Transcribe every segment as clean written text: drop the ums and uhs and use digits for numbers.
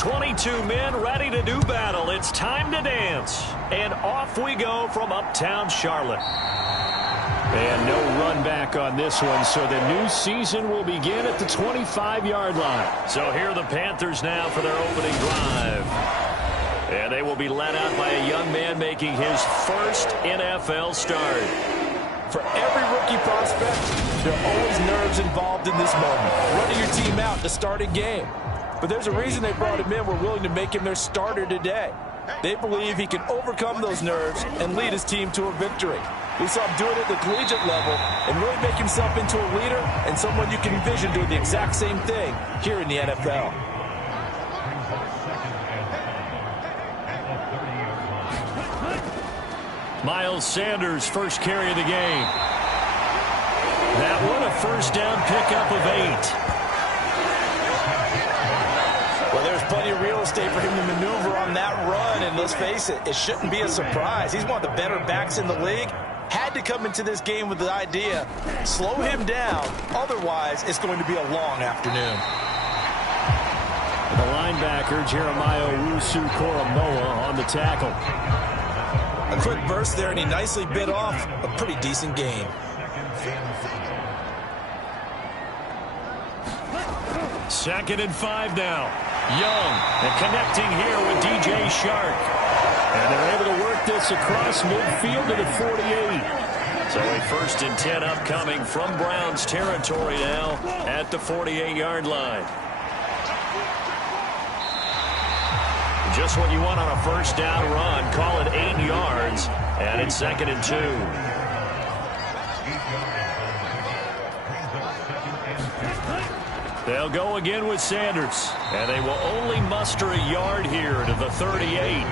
22 men ready to do battle. It's time to dance. And off we go from uptown Charlotte. And no run back on this one, so the new season will begin at the 25-yard line. So here are the Panthers now for their opening drive. And they will be led out by a young man making his first NFL start. For every rookie prospect, there are always nerves involved in this moment. Running your team out to start a game. But there's a reason they brought him in. We're willing to make him their starter today. They believe he can overcome those nerves and lead his team to a victory. We saw him do it at the collegiate level and really make himself into a leader and someone you can envision doing the exact same thing here in the NFL. Miles Sanders, first carry of the game. That one, a first down pickup of 8. Well, there's plenty of real estate for him to maneuver on that run, and let's face it, it shouldn't be a surprise. He's one of the better backs in the league. Had to come into this game with the idea, slow him down, otherwise it's going to be a long afternoon. The linebacker, Jeremiah Owusu-Koramoah, on the tackle. A quick burst there, and he nicely bit off a pretty decent gain. Second and 5 now. Young, and connecting here with DJ Shark. And they're able to work this across midfield to the 48. So a first and 10 upcoming from Browns territory now at the 48-yard line. Just what you want on a first down run. Call it 8 yards. And it's second and 2. They'll go again with Sanders. And they will only muster a yard here to the 38.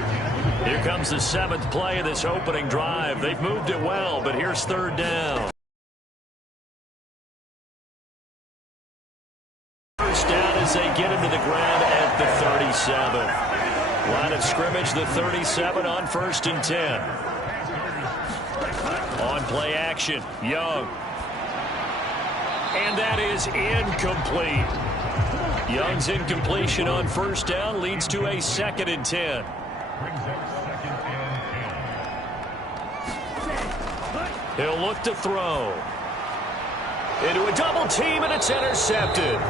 Here comes the 7th play of this opening drive. They've moved it well, but here's third down. First down as they get him to the ground at the 37. Line of scrimmage, the 37 on first and 10. On play action, Young. And that is incomplete. Young's incompletion on first down leads to a second and 10. He'll look to throw. Into a double team, and it's intercepted.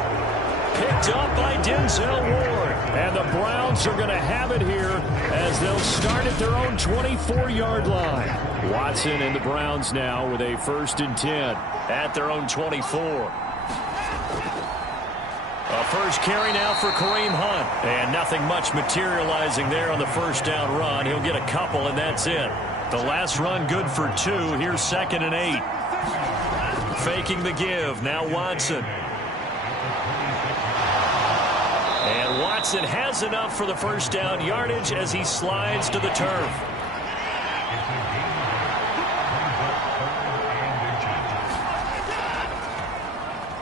Picked up by Denzel Ward. And the Browns are going to have it here as they'll start at their own 24-yard line. Watson and the Browns now with a first and 10 at their own 24. A first carry now for Kareem Hunt. And nothing much materializing there on the first down run. He'll get a couple, and that's it. The last run good for 2. Here's second and 8. Faking the give. Now Watson. And Watson has enough for the first down yardage as he slides to the turf.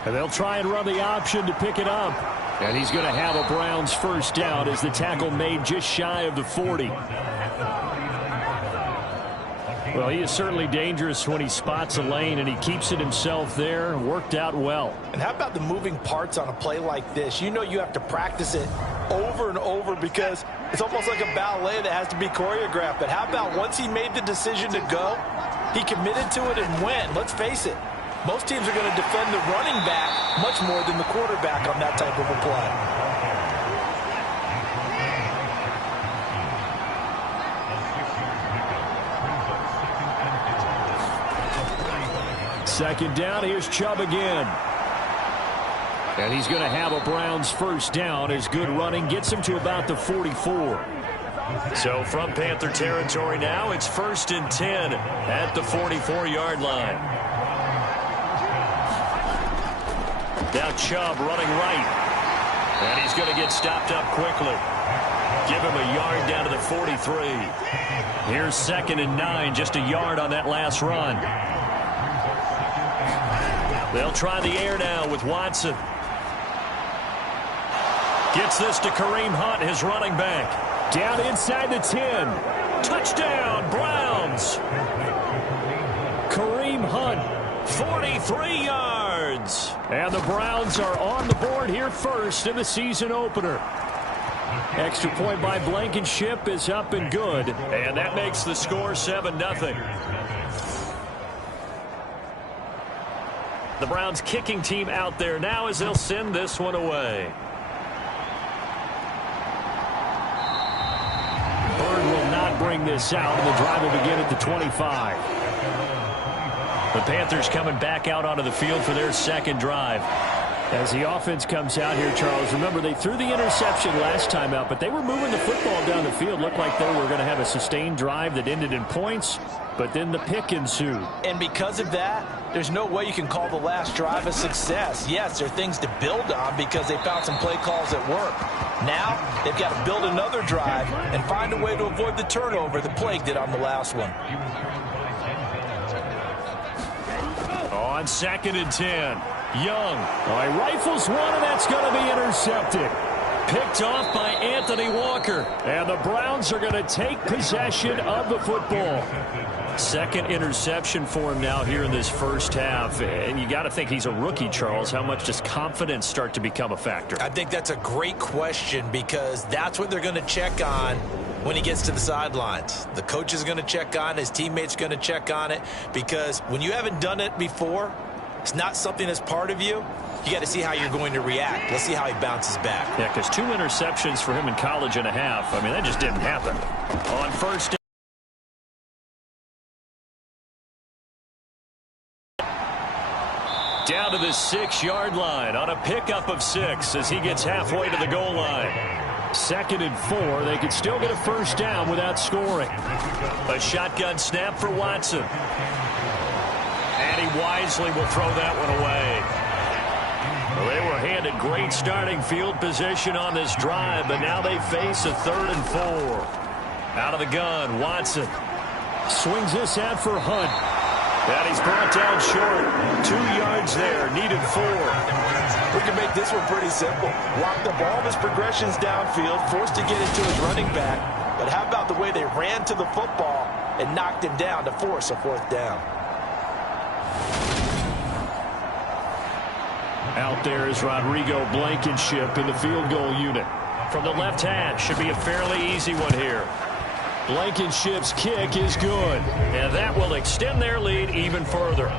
And they'll try and run the option to pick it up. And he's going to have a Browns first down as the tackle made just shy of the 40. Well, he is certainly dangerous when he spots a lane, and he keeps it himself there. Worked out well. And how about the moving parts on a play like this? You know you have to practice it over and over because it's almost like a ballet that has to be choreographed. But how about once he made the decision to go, he committed to it and went. Let's face it, most teams are going to defend the running back much more than the quarterback on that type of a play. Second down, here's Chubb again. And he's going to have a Browns first down as good running gets him to about the 44. So from Panther territory now, it's first and 10 at the 44-yard line. Now Chubb running right. And he's going to get stopped up quickly. Give him a yard down to the 43. Here's second and 9, just a yard on that last run. They'll try the air now with Watson. Gets this to Kareem Hunt, his running back. Down inside the 10. Touchdown, Browns. Kareem Hunt, 43 yards. And the Browns are on the board here first in the season opener. Extra point by Blankenship is up and good. And that makes the score 7-0. The Browns kicking team out there now as they'll send this one away. Bird will not bring this out, and the drive will begin at the 25. The Panthers coming back out onto the field for their second drive. As the offense comes out here, Charles, remember they threw the interception last time out, but they were moving the football down the field. Looked like they were going to have a sustained drive that ended in points, but then the pick ensued. And because of that, there's no way you can call the last drive a success. Yes, there are things to build on because they found some play calls that work. Now, they've got to build another drive and find a way to avoid the turnover the plague did on the last one. On 2nd and 10. Young. He rifles one, and that's going to be intercepted. Picked off by Anthony Walker. And the Browns are going to take possession of the football. Second interception for him now here in this first half. And you got to think he's a rookie, Charles. How much does confidence start to become a factor? I think that's a great question because that's what they're going to check on when he gets to the sidelines. The coach is going to check on it. His teammates are going to check on it because when you haven't done it before, it's not something that's part of you. You got to see how you're going to react. Let's see how he bounces back. Yeah, because 2 interceptions for him in college and a half. I mean, that just didn't happen. On first down to the 6-yard line on a pickup of 6 as he gets halfway to the goal line. 2nd and 4. They could still get a first down without scoring. A shotgun snap for Watson. And he wisely will throw that one away. Well, they were handed great starting field position on this drive, but now they face a 3rd and 4. Out of the gun, Watson swings this out for Hunt. And he's brought down short. 2 yards there, needed 4. We can make this one pretty simple. Locked up all of his progressions downfield, forced to get into his running back. But how about the way they ran to the football and knocked him down to force a 4th down? Out there is Rodrigo Blankenship in the field goal unit. From the left hash, should be a fairly easy one here. Blankenship's kick is good, and that will extend their lead even further.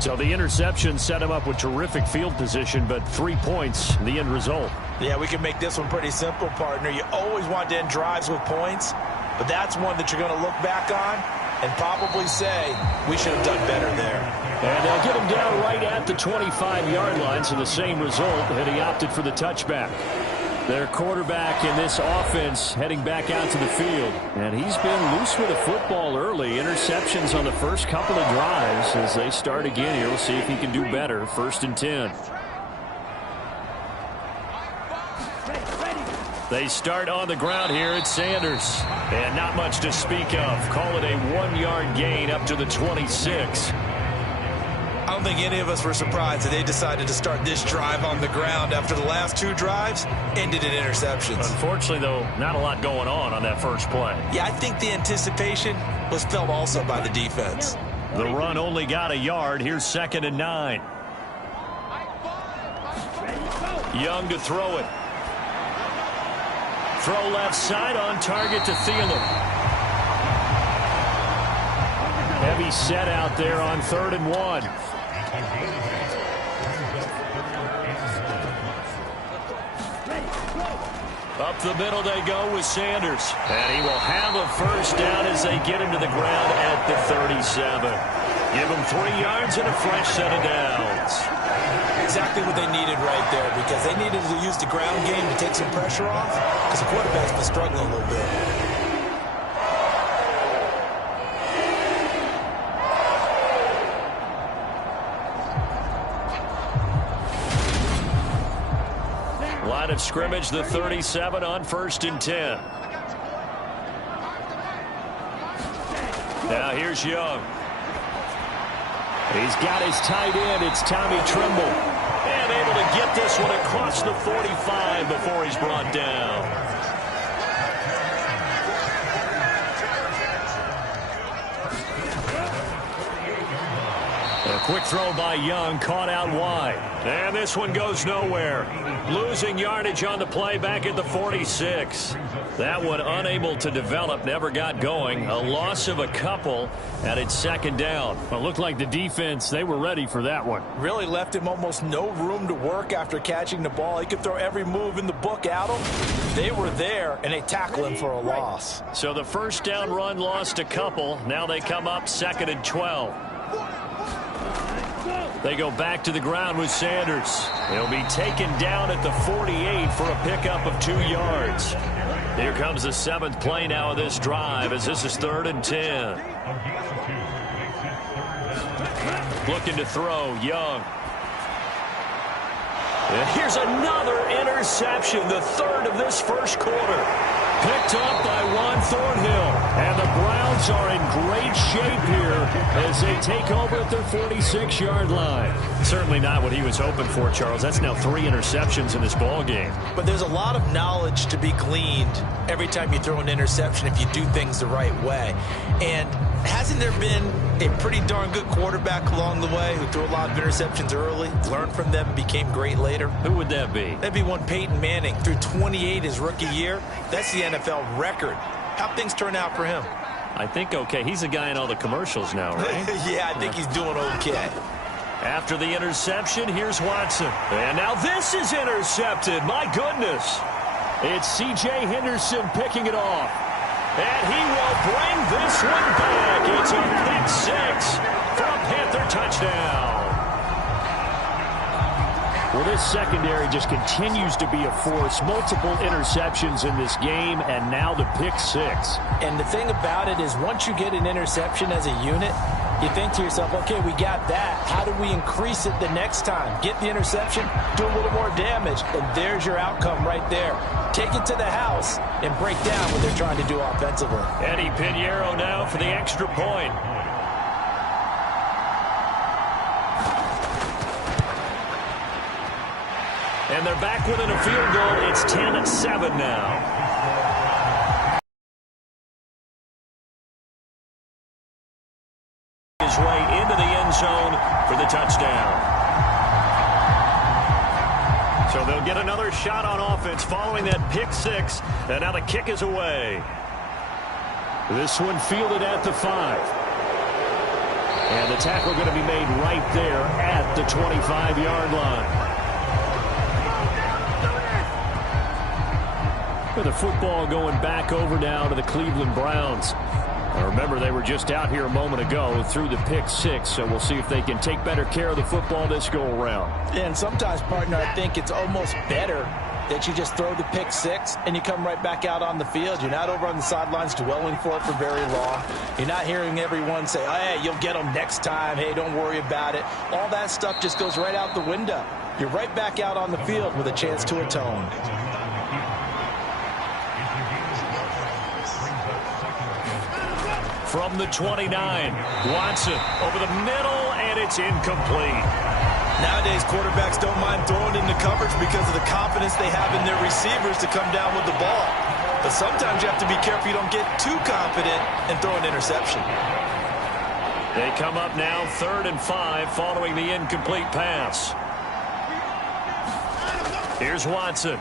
So the interception set him up with terrific field position, but 3 points, the end result. Yeah, we can make this one pretty simple, partner. You always want to end drives with points, but that's one that you're going to look back on and probably say, we should have done better there. And they'll get him down right at the 25-yard line, so the same result, and he opted for the touchback. Their quarterback in this offense heading back out to the field. And he's been loose with the football early. Interceptions on the first couple of drives. As they start again here, we'll see if he can do better. 1st and 10. They start on the ground here at Sanders. And not much to speak of. Call it a 1-yard gain up to the 26. I don't think any of us were surprised that they decided to start this drive on the ground after the last 2 drives ended in interceptions. Unfortunately, though, not a lot going on that first play. Yeah, I think the anticipation was felt also by the defense. The run only got a yard. Here's 2nd and 9. Young to throw it. Throw left side on target to Thielen. Heavy set out there on 3rd and 1. Up the middle they go with Sanders. And he will have a first down as they get him to the ground at the 37. Give him 3 yards and a fresh set of downs. Exactly what they needed right there because they needed to use the ground game to take some pressure off because the quarterback's been struggling a little bit. Line of scrimmage, the 37 on 1st and 10. Now here's Young. He's got his tight end. It's Tommy Tremble. And able to get this one across the 45 before he's brought down. A Quick throw by Young, caught out wide. And this one goes nowhere. Losing yardage on the play back at the 46. That one unable to develop, never got going. A loss of a couple, and it's second down. Well, it looked like the defense, they were ready for that one. Really left him almost no room to work after catching the ball. He could throw every move in the book at him. They were there, and they tackle him for a loss. So the first down run lost a couple. Now they come up 2nd and 12. They go back to the ground with Sanders. He'll be taken down at the 48 for a pickup of 2 yards. Here comes the 7th play now of this drive as this is 3rd and 10. Looking to throw, Young. And here's another interception, the 3rd of this first quarter. Picked up by Juan Thornhill. And the Browns are in great shape here as they take over at their 46-yard line. Certainly not what he was hoping for, Charles. That's now 3 interceptions in this ball game. But there's a lot of knowledge to be gleaned every time you throw an interception if you do things the right way. And hasn't there been a pretty darn good quarterback along the way who threw a lot of interceptions early, learned from them, and became great later? Who would that be? That'd be one Peyton Manning. Threw 28 his rookie year. That's the NFL record. How'd things turn out for him? I think okay. He's a guy in all the commercials now, right? Yeah, I think he's doing okay. After the interception, here's Watson. And now this is intercepted. My goodness. It's C.J. Henderson picking it off. And he will bring this one back. It's a pick 6 for a Panther touchdown. Well, this secondary just continues to be a force. Multiple interceptions in this game, and now the pick 6. And the thing about it is once you get an interception as a unit, you think to yourself, okay, we got that. How do we increase it the next time? Get the interception, do a little more damage, and there's your outcome right there. Take it to the house and break down what they're trying to do offensively. Eddie Pinheiro now for the extra point. And they're back within a field goal. It's 10-7 now. His way into the end zone for the touchdown. So they'll get another shot on offense following that pick 6. And now the kick is away. This one fielded at the 5. And the tackle going to be made right there at the 25-yard line. With the football going back over now to the Cleveland Browns. Now remember, they were just out here a moment ago through the pick 6, so we'll see if they can take better care of the football this go-around. And sometimes, partner, I think it's almost better that you just throw the pick 6 and you come right back out on the field. You're not over on the sidelines dwelling for it for very long. You're not hearing everyone say, oh, hey, you'll get them next time. Hey, don't worry about it. All that stuff just goes right out the window. You're right back out on the field with a chance to atone. From the 29, Watson over the middle, and it's incomplete. Nowadays, quarterbacks don't mind throwing into coverage because of the confidence they have in their receivers to come down with the ball. But sometimes you have to be careful you don't get too confident and throw an interception. They come up now 3rd and 5 following the incomplete pass. Here's Watson.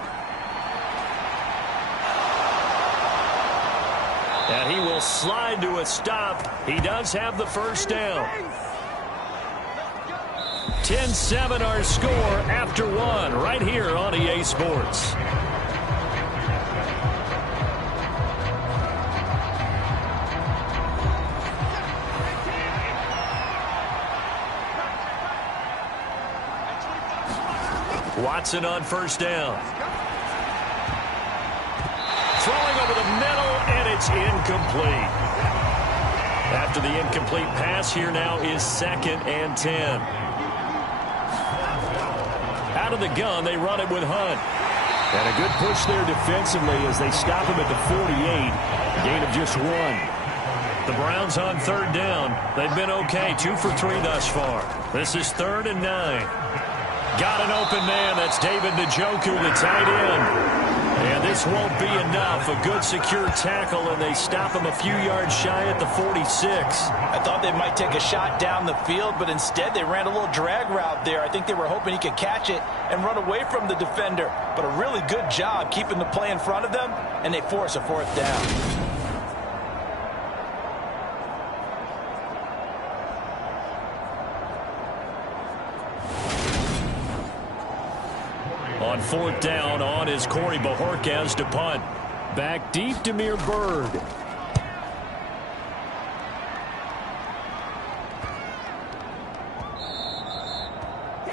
And he will slide to a stop. He does have the first down. 10-7 our score after 1 right here on EA Sports. Watson on first down. Throwing over the middle, and it's incomplete. After the incomplete pass, here now is 2nd and 10. Out of the gun, they run it with Hunt. And a good push there defensively as they stop him at the 48. Gain of just 1. The Browns on 3rd down. They've been okay, 2 for 3 thus far. This is 3rd and 9. Got an open man. That's David Njoku, the tight end. And this won't be enough. A good secure tackle, and they stop him a few yards shy at the 46. I thought they might take a shot down the field, but instead they ran a little drag route there. I think they were hoping he could catch it and run away from the defender. But a really good job keeping the play in front of them, and they force a fourth down. On fourth down, on is Corey Bajorquez to punt. Back deep, Damiere Byrd.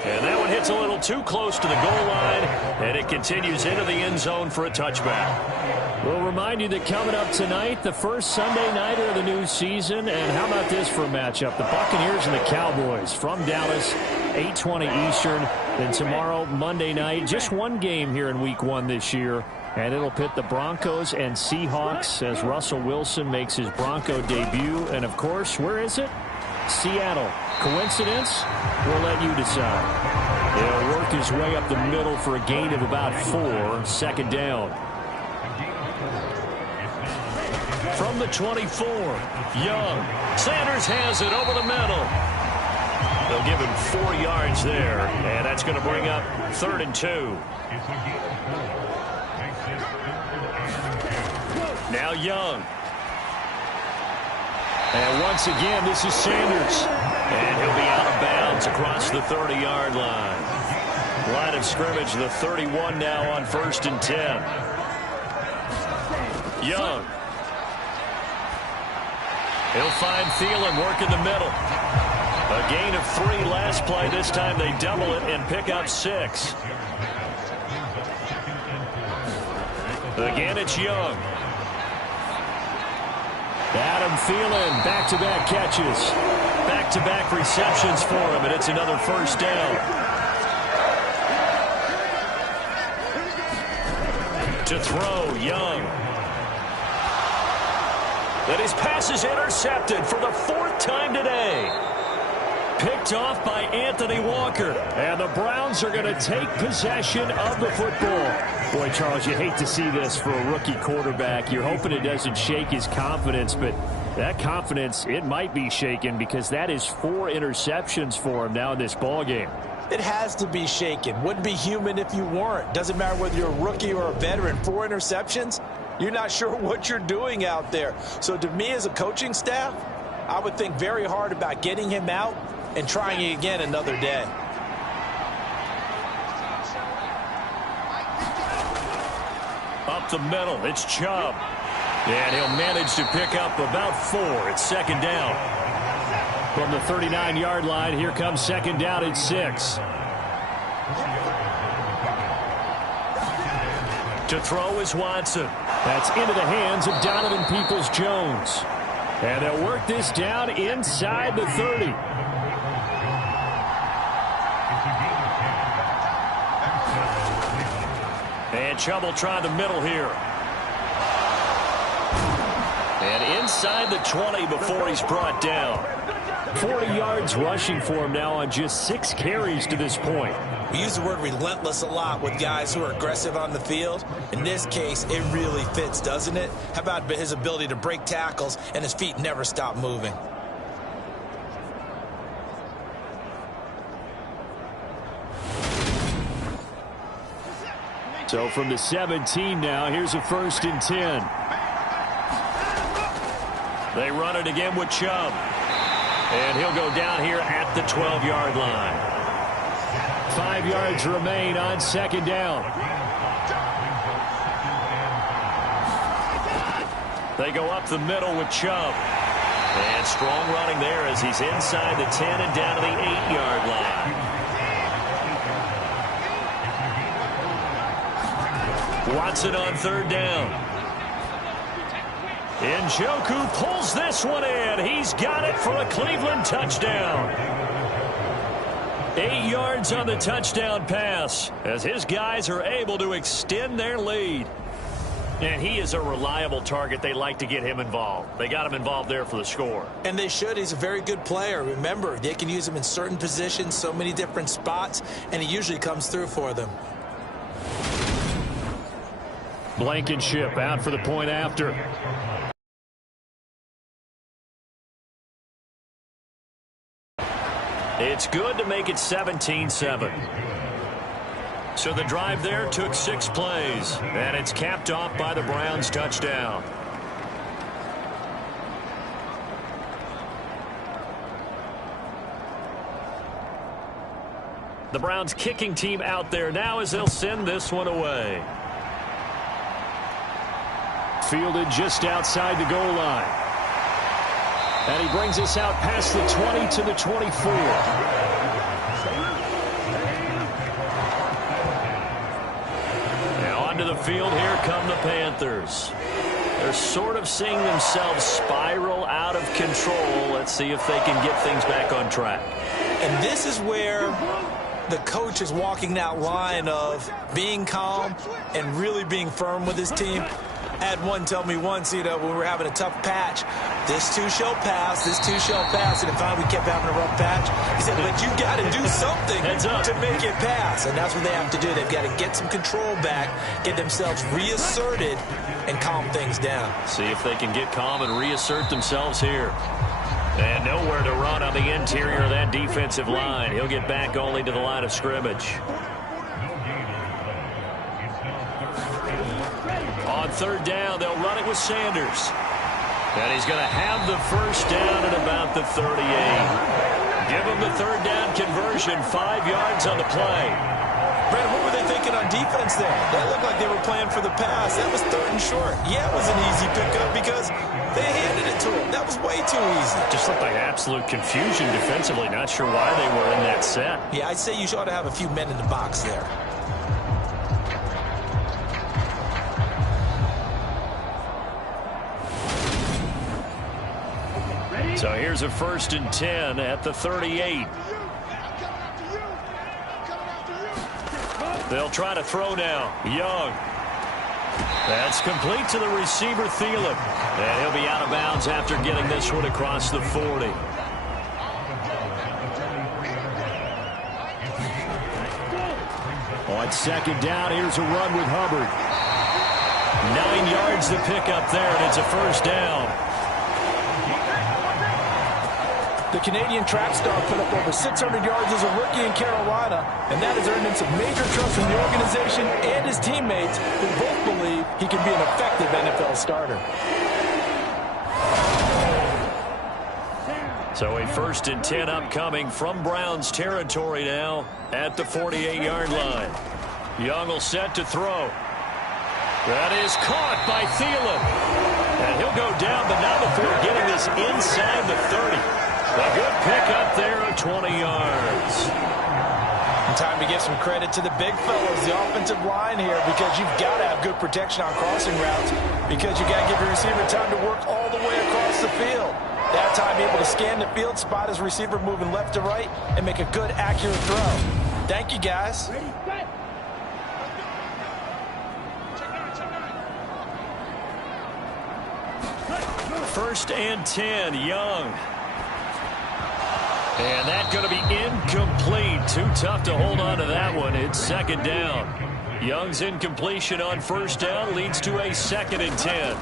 And that one hits a little too close to the goal line, and it continues into the end zone for a touchback. We'll remind you that coming up tonight, the first Sunday nighter of the new season. And how about this for a matchup? The Buccaneers and the Cowboys from Dallas, 8:20 Eastern. Then tomorrow, Monday night, just one game here in Week 1 this year. And it'll pit the Broncos and Seahawks as Russell Wilson makes his Bronco debut. And, of course, where is it? Seattle. Coincidence? We'll let you decide. He'll work his way up the middle for a gain of about 4. Second down. From the 24, Young. Sanders has it over the middle. They'll give him 4 yards there, and that's going to bring up 3rd and 2. Now Young. And once again, this is Sanders. And he'll be out of bounds across the 30-yard line. Line of scrimmage, the 31 now on 1st and 10. Young. He'll find Thielen working the middle. A gain of 3 last play. This time they double it and pick up 6. Again, it's Young. Adam Thielen, back-to-back catches. Back-to-back receptions for him, and it's another first down. To throw, Young. And his pass is intercepted for the 4th time today. Picked off by Anthony Walker. And the Browns are going to take possession of the football. Boy, Charles, you hate to see this for a rookie quarterback. You're hoping it doesn't shake his confidence, but that confidence, it might be shaken because that is 4 interceptions for him now in this ballgame. It has to be shaken. Wouldn't be human if you weren't. Doesn't matter whether you're a rookie or a veteran. 4 interceptions, you're not sure what you're doing out there. So to me as a coaching staff, I would think very hard about getting him out and trying it again another day. Up the middle, it's Chubb. And he'll manage to pick up about 4. It's 2nd down. From the 39-yard line, here comes 2nd down at 6. To throw is Watson. That's into the hands of Donovan Peoples-Jones. And they'll work this down inside the 30. And Chubb will try the middle here. And inside the 20 before he's brought down. 40 yards rushing for him now on just 6 carries to this point. We use the word relentless a lot with guys who are aggressive on the field. In this case, it really fits, doesn't it? How about his ability to break tackles and his feet never stop moving? So from the 17 now, here's a 1st and 10. They run it again with Chubb. And he'll go down here at the 12-yard line. 5 yards remain on 2nd down. They go up the middle with Chubb. And strong running there as he's inside the 10 and down to the 8-yard line. Watson on 3rd down. Njoku pulls this one in. He's got it for a Cleveland touchdown. 8 yards on the touchdown pass as his guys are able to extend their lead. And he is a reliable target. They like to get him involved. They got him involved there for the score. And they should. He's a very good player. Remember, they can use him in certain positions, so many different spots, and he usually comes through for them. Blankenship out for the point after. It's good to make it 17-7. So the drive there took 6 plays, and it's capped off by the Browns' touchdown. The Browns kicking team out there now as they'll send this one away. Fielded just outside the goal line. And he brings us out past the 20 to the 24. Now onto the field, here come the Panthers. They're sort of seeing themselves spiral out of control. Let's see if they can get things back on track. And this is where the coach is walking that line of being calm and really being firm with his team. I had one tell me once, when we were having a tough patch, this too shall pass, this too shall pass. And if finally we kept having a rough patch, he said, but you got to do something to make it pass. And that's what they have to do. They've got to get some control back, get themselves reasserted, and calm things down. See if they can get calm and reassert themselves here. And nowhere to run on the interior of that defensive line. He'll get back only to the line of scrimmage. On third down, they'll run it with Sanders. And he's going to have the first down at about the 38. Give him the third down conversion, 5 yards on the play. Brad, what were they thinking on defense there? That looked like they were playing for the pass. That was third and short. Yeah, it was an easy pickup because they handed it to him. That was way too easy. Just looked like absolute confusion defensively. Not sure why they were in that set. Yeah, I'd say you ought to have a few men in the box there. So here's a 1st and 10 at the 38. They'll try to throw now. Young. That's complete to the receiver, Thielen. And he'll be out of bounds after getting this one across the 40. On second down, here's a run with Hubbard. 9 yards to pick up there, and it's a first down. The Canadian track star put up over 600 yards as a rookie in Carolina, and that has earned him some major trust from the organization and his teammates, who both believe he can be an effective NFL starter. So a 1st and 10 upcoming from Browns territory now at the 48-yard line. Young will set to throw. That is caught by Thielen. And he'll go down, but not before getting this inside the 30. A good pickup there of 20 yards. And time to give some credit to the big fellas, the offensive line here, because you've got to have good protection on crossing routes, because you got to give your receiver time to work all the way across the field. That time able to scan the field, spot his receiver moving left to right, and make a good, accurate throw. Thank you, guys. 1st and 10, Young. And that's going to be incomplete. Too tough to hold on to that one. It's 2nd down. Young's incompletion on 1st down leads to a 2nd and 10.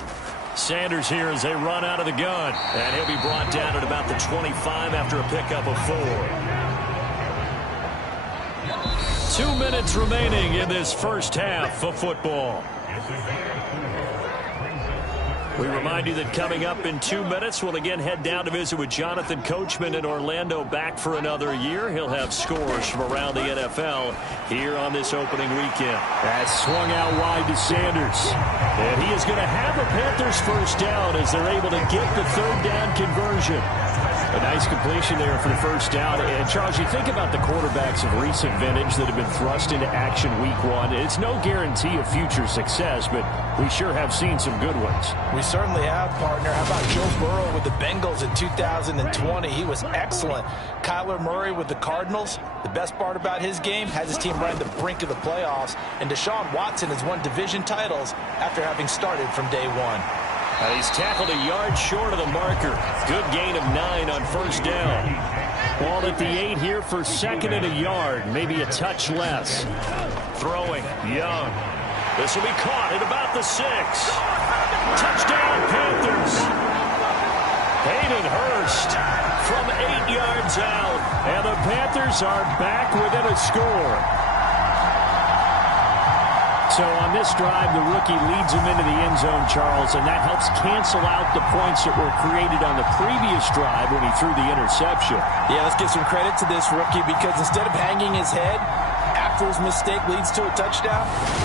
Sanders here as they run out of the gun. And he'll be brought down at about the 25 after a pickup of 4. 2 minutes remaining in this first half of football. We remind you that coming up in 2 minutes, we'll again head down to visit with Jonathan Coachman in Orlando, back for another year. He'll have scores from around the NFL here on this opening weekend. That swung out wide to Sanders. And he is going to have the Panthers first down as they're able to get the third down conversion. A nice completion there for the first down. And, Charles, you think about the quarterbacks of recent vintage that have been thrust into action week one. It's no guarantee of future success, but we sure have seen some good ones. We certainly have, partner. How about Joe Burrow with the Bengals in 2020? He was excellent. Kyler Murray with the Cardinals. The best part about his game, has his team right on the brink of the playoffs. And Deshaun Watson has won division titles after having started from day one. He's tackled a yard short of the marker. Good gain of 9 on 1st down. Ball at the 8 here for 2nd and a yard. Maybe a touch less. Throwing, Young. This will be caught at about the 6. Touchdown, Panthers. Hayden Hurst from 8 yards out. And the Panthers are back within a score. So on this drive, the rookie leads them into the end zone, Charles, and that helps cancel out the points that were created on the previous drive when he threw the interception. Yeah, let's give some credit to this rookie because instead of hanging his head after his mistake leads to a touchdown,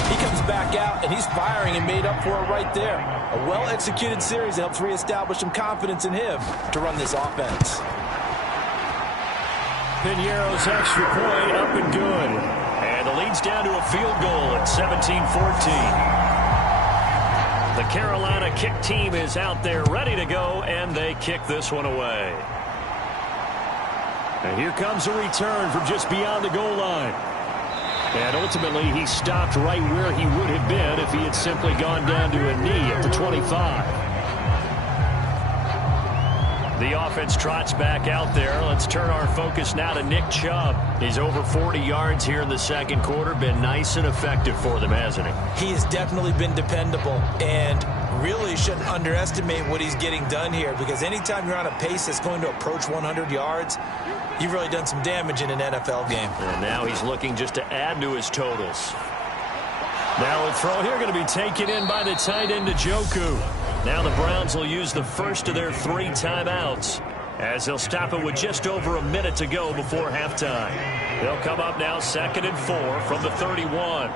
he comes back out and he's firing and made up for it right there. A well-executed series helps reestablish some confidence in him to run this offense. Piñeiro's extra point up and good. And the lead's down to a field goal at 17-14. The Carolina kick team is out there ready to go, and they kick this one away. And here comes a return from just beyond the goal line. And ultimately, he stopped right where he would have been if he had simply gone down to a knee at the 25. The offense trots back out there. Let's turn our focus now to Nick Chubb. He's over 40 yards here in the second quarter. Been nice and effective for them, hasn't he? He has definitely been dependable, and really shouldn't underestimate what he's getting done here, because anytime you're on a pace that's going to approach 100 yards, you've really done some damage in an NFL game. And now he's looking just to add to his totals. Now a throw here going to be taken in by the tight end, Njoku. Now the Browns will use the first of their 3 timeouts as they'll stop it with just over a minute to go before halftime. They'll come up now 2nd and 4 from the 31.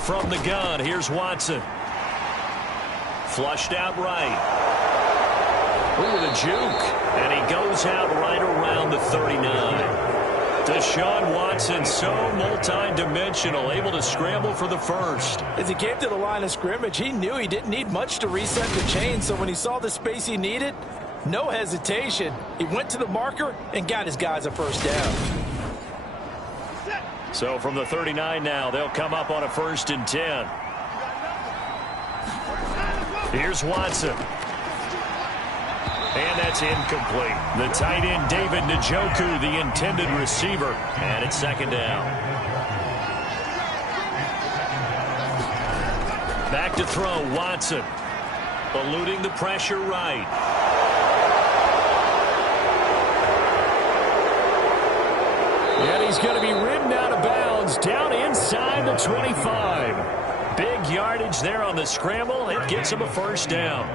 From the gun, here's Watson. Flushed out right. Ooh, the juke. And he goes out right around the 39. Deshaun Watson, so multi-dimensional, able to scramble for the first. As he came to the line of scrimmage, he knew he didn't need much to reset the chain, so when he saw the space he needed, no hesitation. He went to the marker and got his guys a first down. So from the 39 now, they'll come up on a 1st and 10. Here's Watson. And that's incomplete. The tight end, David Njoku, the intended receiver. And it's 2nd down. Back to throw, Watson. Eluding the pressure right. And he's going to be ridden out of bounds down inside the 25. Big yardage there on the scramble. It gets him a first down.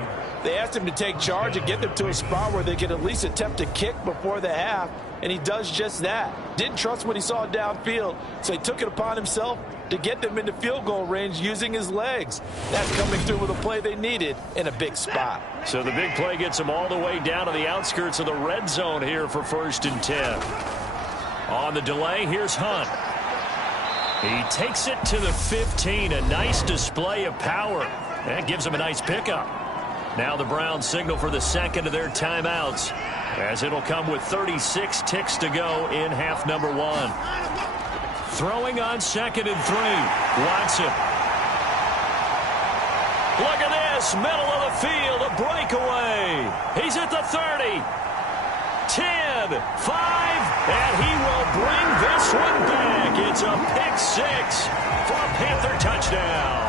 They asked him to take charge and get them to a spot where they could at least attempt a kick before the half, and he does just that. Didn't trust what he saw downfield, so he took it upon himself to get them into field goal range using his legs. That's coming through with a play they needed in a big spot. So the big play gets them all the way down to the outskirts of the red zone here for 1st and 10. On the delay, here's Hunt. He takes it to the 15. A nice display of power. That gives him a nice pickup. Now the Browns signal for the 2nd of their timeouts, as it'll come with 36 ticks to go in half number 1. Throwing on 2nd and 3. Watson. Look at this. Middle of the field. A breakaway. He's at the 30. 10. 5. And he will bring this one back. It's a pick 6 for a Panther touchdown.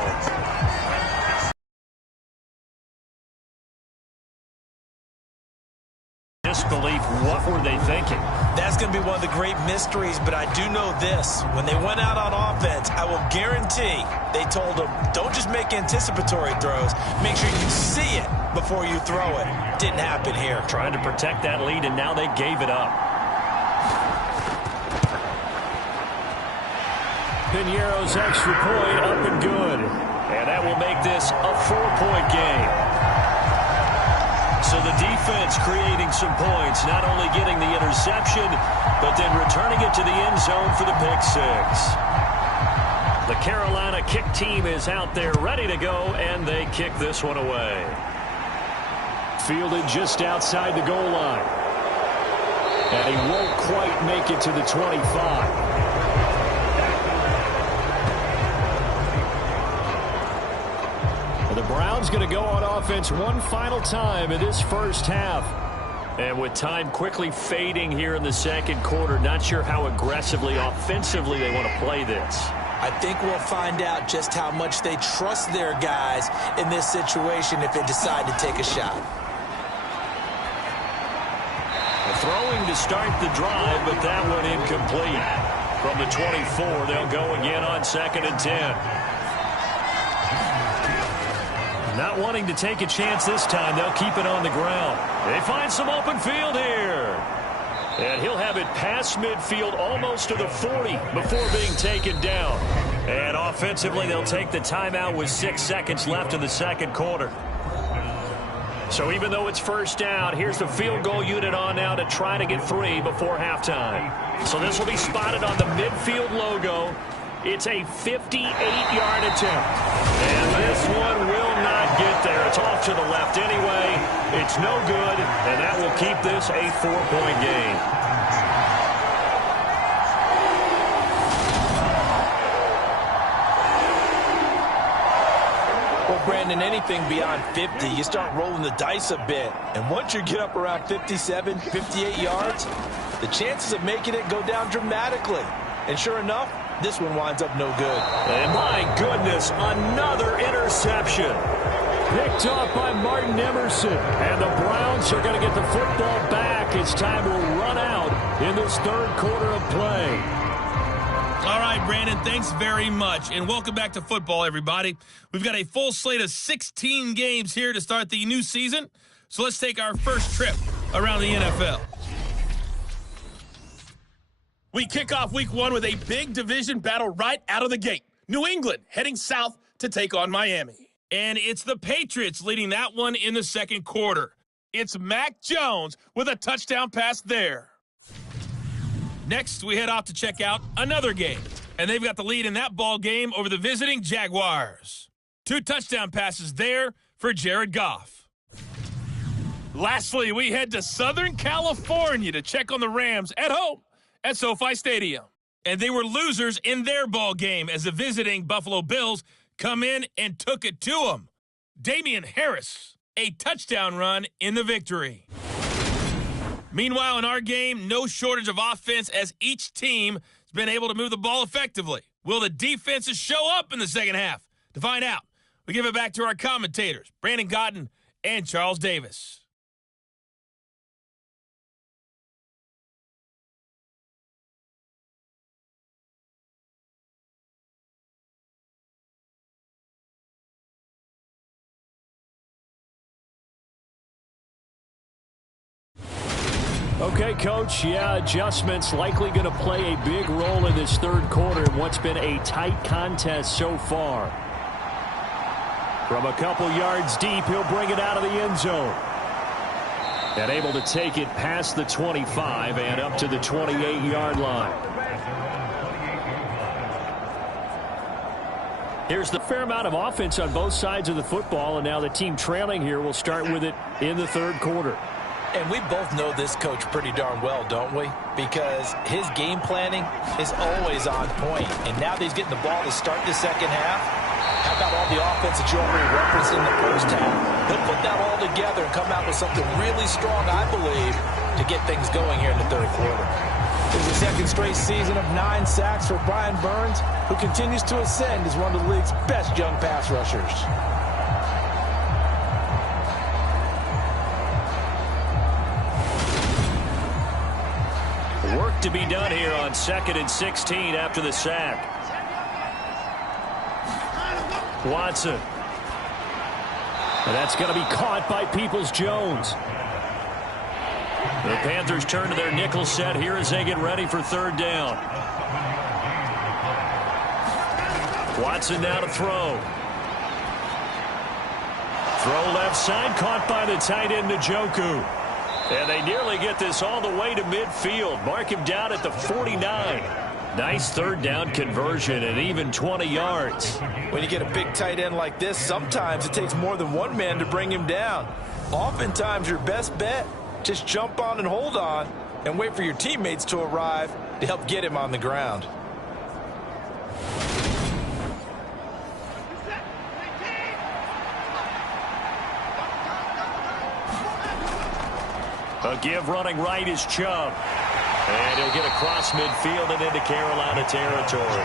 Disbelief. What were they thinking? That's going to be one of the great mysteries, but I do know this. When they went out on offense, I will guarantee they told them, don't just make anticipatory throws. Make sure you see it before you throw it. Didn't happen here. Trying to protect that lead, and now they gave it up. Piñeiro's extra point up and good. And that will make this a 4-point game. So the defense creating some points, not only getting the interception, but then returning it to the end zone for the pick 6. The Carolina kick team is out there ready to go, and they kick this one away. Fielded just outside the goal line. And he won't quite make it to the 25. The Browns going to go on offense one final time in this first half. And with time quickly fading here in the second quarter, not sure how aggressively, offensively they want to play this. I think we'll find out just how much they trust their guys in this situation if they decide to take a shot. Throwing to start the drive, but that one incomplete. From the 24, they'll go again on 2nd and 10. Not wanting to take a chance this time, they'll keep it on the ground. They find some open field here. And he'll have it past midfield almost to the 40 before being taken down. And offensively, they'll take the timeout with 6 seconds left in the second quarter. So even though it's first down, here's the field goal unit on now to try to get 3 before halftime. So this will be spotted on the midfield logo. It's a 58-yard attempt. And this one will not get there. It's off to the left anyway. It's no good, and that will keep this a 4-point game. Well, Brandon, anything beyond 50, you start rolling the dice a bit. And once you get up around 57, 58 yards, the chances of making it go down dramatically. And sure enough, this one winds up no good. And my goodness, another interception. Picked off by Martin Emerson. And the Browns are going to get the football back as time will run out in this third quarter of play. All right, Brandon, thanks very much. And welcome back to football, everybody. We've got a full slate of 16 games here to start the new season. So let's take our first trip around the NFL. We kick off week 1 with a big division battle right out of the gate. New England heading south to take on Miami. And it's the Patriots leading that one in the second quarter. It's Mac Jones with a touchdown pass there. Next, we head off to check out another game. And they've got the lead in that ball game over the visiting Jaguars. 2 touchdown passes there for Jared Goff. Lastly, we head to Southern California to check on the Rams at home at SoFi Stadium. And they were losers in their ball game as the visiting Buffalo Bills come in and took it to them. Damian Harris, a touchdown run in the victory. Meanwhile, in our game, no shortage of offense as each team has been able to move the ball effectively. Will the defenses show up in the second half? To find out, we give it back to our commentators, Brandon Cotton and Charles Davis. Okay, Coach, adjustments likely going to play a big role in this third quarter in what's been a tight contest so far. From a couple yards deep, he'll bring it out of the end zone. And able to take it past the 25 and up to the 28-yard line. Here's the fair amount of offense on both sides of the football, and now the team trailing here will start with it in the third quarter. And we both know this coach pretty darn well, don't we? Because his game planning is always on point. And now that he's getting the ball to start the second half, how about all the offense that you already referenced in the first half? He'll put that all together and come out with something really strong, I believe, to get things going here in the third quarter. It's the second straight season of 9 sacks for Brian Burns, who continues to ascend as one of the league's best young pass rushers. Work to be done here on 2nd and 16 after the sack. Watson. And that's going to be caught by Peoples-Jones. The Panthers turn to their nickel set here as they get ready for third down. Watson now to throw. Throw left side, caught by the tight end Njoku. And they nearly get this all the way to midfield. Mark him down at the 49. Nice third down conversion and even 20 yards. When you get a big tight end like this, sometimes it takes more than one man to bring him down. Oftentimes your best bet, just jump on and hold on and wait for your teammates to arrive to help get him on the ground. A give running right is Chubb. And he'll get across midfield and into Carolina territory.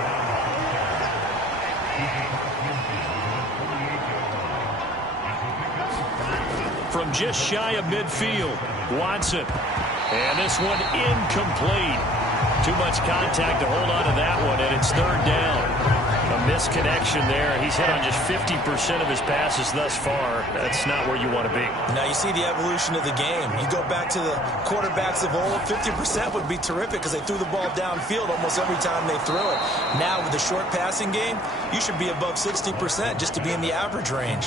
From just shy of midfield, Watson. And this one incomplete. Too much contact to hold on to that one, and it's third down. A misconnection there. He's hit on just 50% of his passes thus far. That's not where you want to be. Now you see the evolution of the game. You go back to the quarterbacks of old, 50% would be terrific because they threw the ball downfield almost every time they threw it. Now with the short passing game, you should be above 60% just to be in the average range.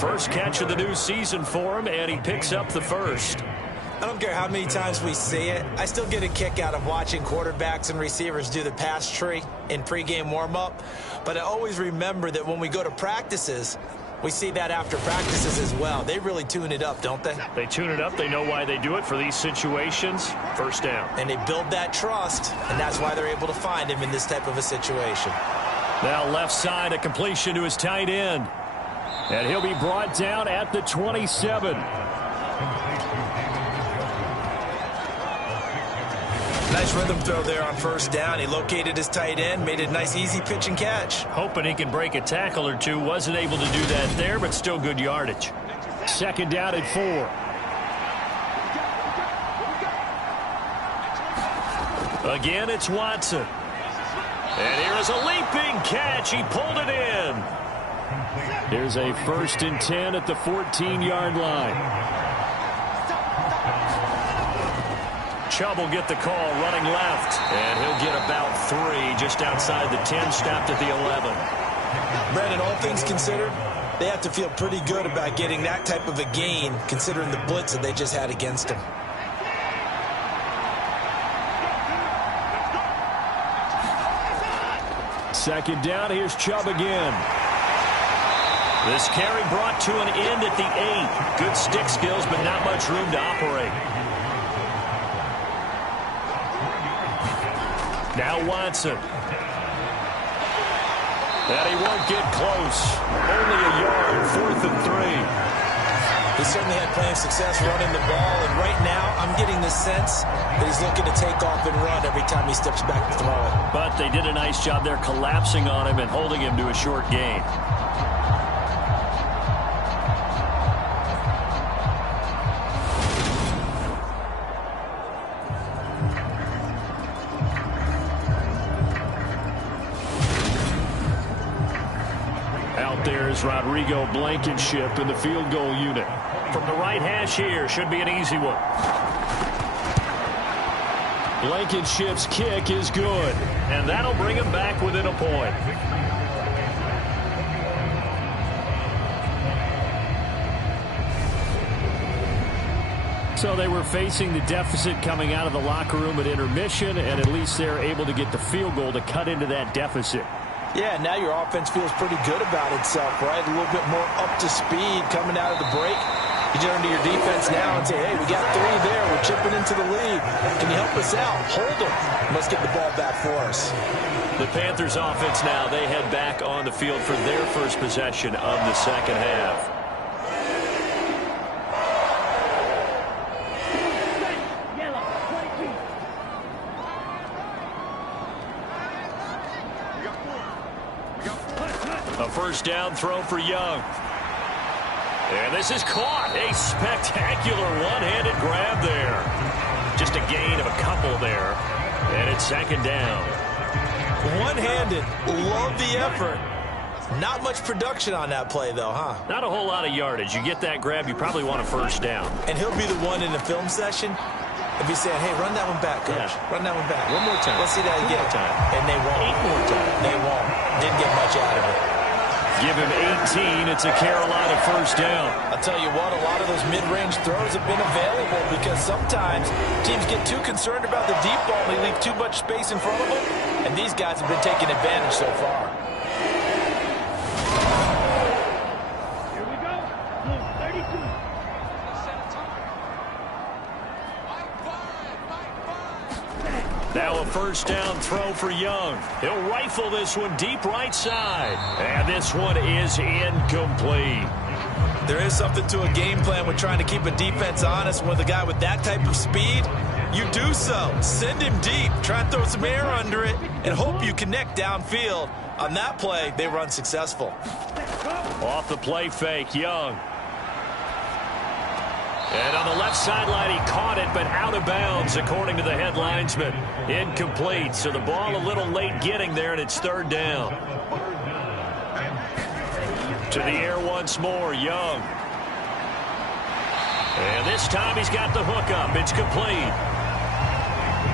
First catch of the new season for him, and he picks up the first. I don't care how many times we see it. I still get a kick out of watching quarterbacks and receivers do the pass tree in pregame warm-up. But I always remember that when we go to practices, we see that after practices as well. They really tune it up, don't they? They tune it up. They know why they do it for these situations. First down. And they build that trust, and that's why they're able to find him in this type of a situation. Now left side, a completion to his tight end. And he'll be brought down at the 27. Nice rhythm throw there on first down. He located his tight end, made it a nice, easy pitch and catch. Hoping he can break a tackle or two. Wasn't able to do that there, but still good yardage. Second down at 4. Again, it's Watson. And here is a leaping catch. He pulled it in. There's a 1st and 10 at the 14-yard line. Chubb will get the call running left. And he'll get about 3 just outside the 10, stopped at the 11. Brandon, all things considered, they have to feel pretty good about getting that type of a gain considering the blitz that they just had against him. Second down, here's Chubb again. This carry brought to an end at the 8. Good stick skills, but not much room to operate. Now Watson. And he won't get close. Only a yard, 4th and 3. He certainly had plenty of success running the ball, and right now I'm getting the sense that he's looking to take off and run every time he steps back to throw it. But they did a nice job there collapsing on him and holding him to a short gain. There's Rodrigo Blankenship in the field goal unit. From the right hash here, should be an easy one. Blankenship's kick is good, and that'll bring him back within a point. So they were facing the deficit coming out of the locker room at intermission, and at least they're able to get the field goal to cut into that deficit. Yeah, now your offense feels pretty good about itself, right? A little bit more up to speed coming out of the break. You turn to your defense now and say, hey, we got 3 there. We're chipping into the lead. Can you help us out? Hold them. Let's get the ball back for us. The Panthers offense now, they head back on the field for their first possession of the second half. A first down throw for Young. And this is caught. A spectacular one-handed grab there. Just a gain of a couple there. And it's second down. One-handed. Love the effort. Not much production on that play, though, huh? Not a whole lot of yardage. You get that grab, you probably want a first down. And he'll be the one in the film session if he's saying, hey, run that one back, coach. Yeah. Run that one back. One more time. Let's see that again. 2 more time. And they won't. 8 more times. They won't. Didn't get much out of it. Give him 18. It's a Carolina first down. I'll tell you what, a lot of those mid-range throws have been available because sometimes teams get too concerned about the deep ball and they leave too much space in front of them, and these guys have been taking advantage so far. Here we go. 32. Now a first down throw for Young. He'll rifle this one deep right side. And this one is incomplete. There is something to a game plan with trying to keep a defense honest. With a guy with that type of speed, you do so. Send him deep. Try and throw some air under it and hope you connect downfield. On that play, they run successful. Off the play fake, Young. And on the left sideline, he caught it, but out of bounds, according to the head linesman. Incomplete, so the ball a little late getting there, and it's third down. To the air once more, Young. And this time he's got the hook up. It's complete.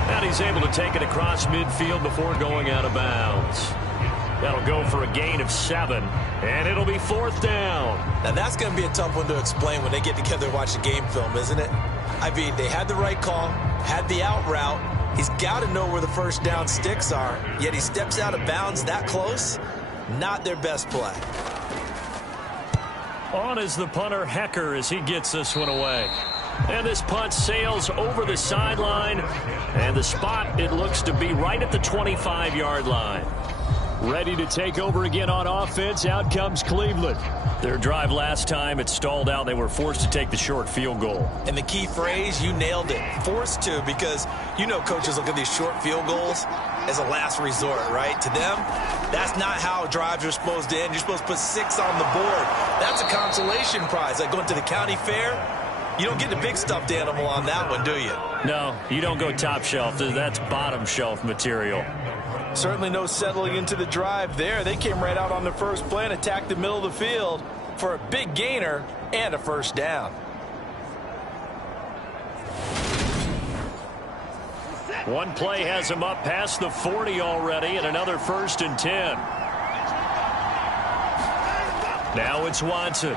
And he's able to take it across midfield before going out of bounds. That'll go for a gain of 7, and it'll be fourth down. Now, that's going to be a tough one to explain when they get together and watch the game film, isn't it? I mean, they had the right call, had the out route. He's got to know where the first down sticks are, yet he steps out of bounds that close. Not their best play. On is the punter, Hecker, as he gets this one away. And this punt sails over the sideline, and the spot, it looks to be right at the 25-yard line. Ready to take over again on offense. Out comes Cleveland. Their drive last time, it stalled out. They were forced to take the short field goal. And the key phrase, you nailed it. Forced to, because you know coaches look at these short field goals as a last resort, right? To them, that's not how drives are supposed to end. You're supposed to put 6 on the board. That's a consolation prize. Like going to the county fair, you don't get the big stuffed animal on that one, do you? No, you don't go top shelf. That's bottom shelf material. Certainly no settling into the drive there. They came right out on the first play and attacked the middle of the field for a big gainer and a first down. One play has him up past the 40 already, and another 1st and 10. Now it's Watson.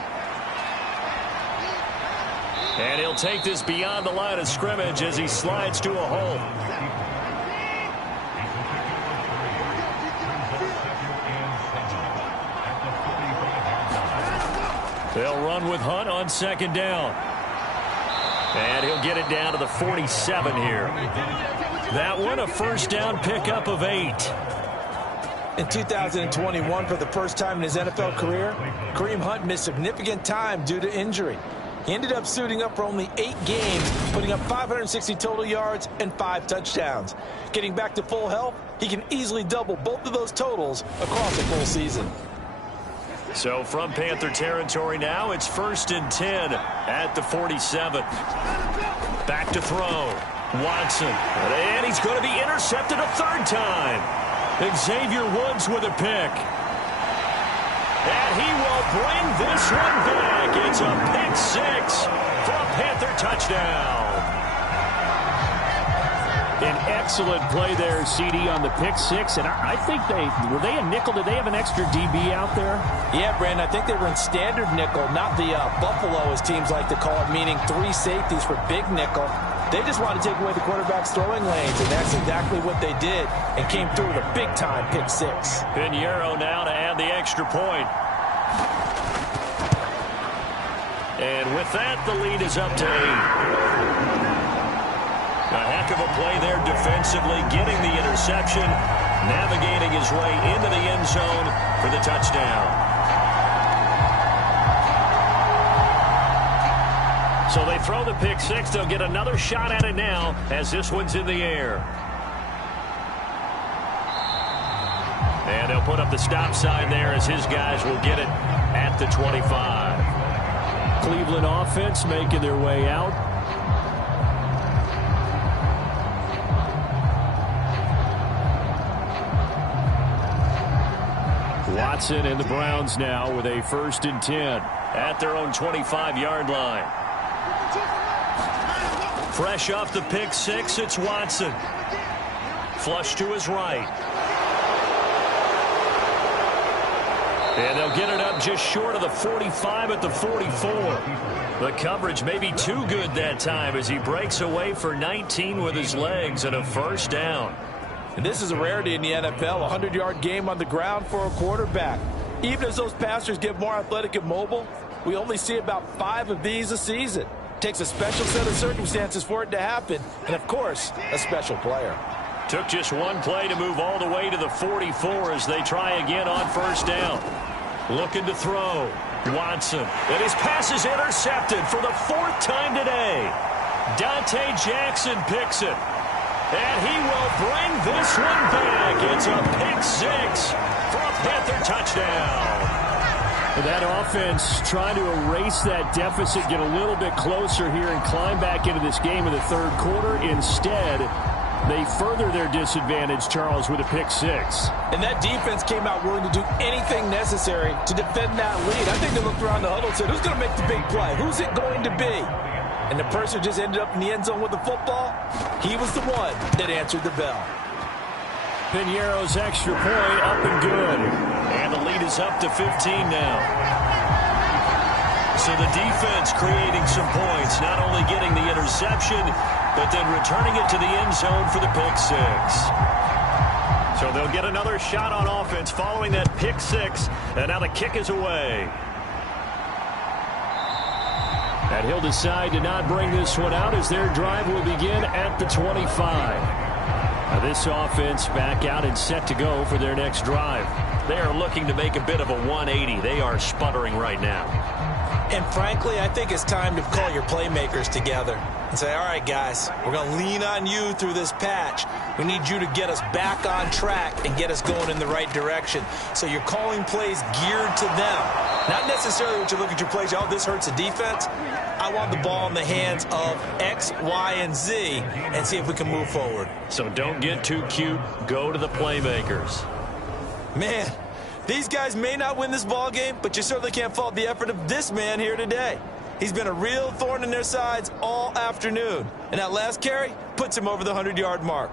And he'll take this beyond the line of scrimmage as he slides to a hole. They'll run with Hunt on second down. And he'll get it down to the 47 here. That one, a first down pickup of 8. In 2021, for the first time in his NFL career, Kareem Hunt missed significant time due to injury. He ended up suiting up for only 8 games, putting up 560 total yards and 5 touchdowns. Getting back to full health, he can easily double both of those totals across a full season. So from Panther territory now, it's 1st and 10 at the 47. Back to throw. Watson. And he's going to be intercepted a 3rd time. Xavier Woods with a pick. And he will bring this one back. It's a pick 6 for a Panther touchdown. An excellent play there, CD, on the pick 6. And I think were they a nickel? Did they have an extra DB out there? Yeah, Brandon, I think they were in standard nickel, not the Buffalo, as teams like to call it, meaning 3 safeties for big nickel. They just wanted to take away the quarterback's throwing lanes, and that's exactly what they did, and came through with a big-time pick 6. Pinheiro now to add the extra point. And with that, the lead is up to 8. A heck of a play there defensively, getting the interception, navigating his way into the end zone for the touchdown. So they throw the pick 6. They'll get another shot at it now as this one's in the air. And they'll put up the stop sign there as his guys will get it at the 25. Cleveland offense making their way out. Watson and the Browns now with a 1st and 10 at their own 25-yard line. Fresh off the pick 6, it's Watson. Flush to his right. And they'll get it up just short of the 45 at the 44. The coverage may be too good that time as he breaks away for 19 with his legs and a first down. And this is a rarity in the NFL, a 100-yard game on the ground for a quarterback. Even as those passers get more athletic and mobile, we only see about 5 of these a season. Takes a special set of circumstances for it to happen, and of course, a special player. Took just one play to move all the way to the 44 as they try again on first down. Looking to throw. Watson, and his pass is intercepted for the 4th time today. Dante Jackson picks it, and he will bring this one back. It's a pick 6 for a Panther touchdown. That offense trying to erase that deficit, get a little bit closer here, and climb back into this game in the 3rd quarter. Instead, they further their disadvantage, Charles, with a pick 6. And that defense came out willing to do anything necessary to defend that lead. I think they looked around the huddle and said, who's going to make the big play? Who's it going to be? And the person who just ended up in the end zone with the football, he was the one that answered the bell. Piñeiro's extra point up and good. And the lead is up to 15 now. So the defense creating some points, not only getting the interception, but then returning it to the end zone for the pick 6. So they'll get another shot on offense following that pick 6, and now the kick is away. And he'll decide to not bring this one out as their drive will begin at the 25. Now this offense back out and set to go for their next drive. They are looking to make a bit of a 180. They are sputtering right now. And frankly, I think it's time to call your playmakers together and say, all right, guys, we're going to lean on you through this patch. We need you to get us back on track and get us going in the right direction. So you're calling plays geared to them. Not necessarily what you look at your plays, oh, this hurts the defense. I want the ball in the hands of X, Y, and Z and see if we can move forward. So don't get too cute. Go to the playmakers. Man, these guys may not win this ball game, but you certainly can't fault the effort of this man here today. He's been a real thorn in their sides all afternoon. And that last carry puts him over the 100-yard mark.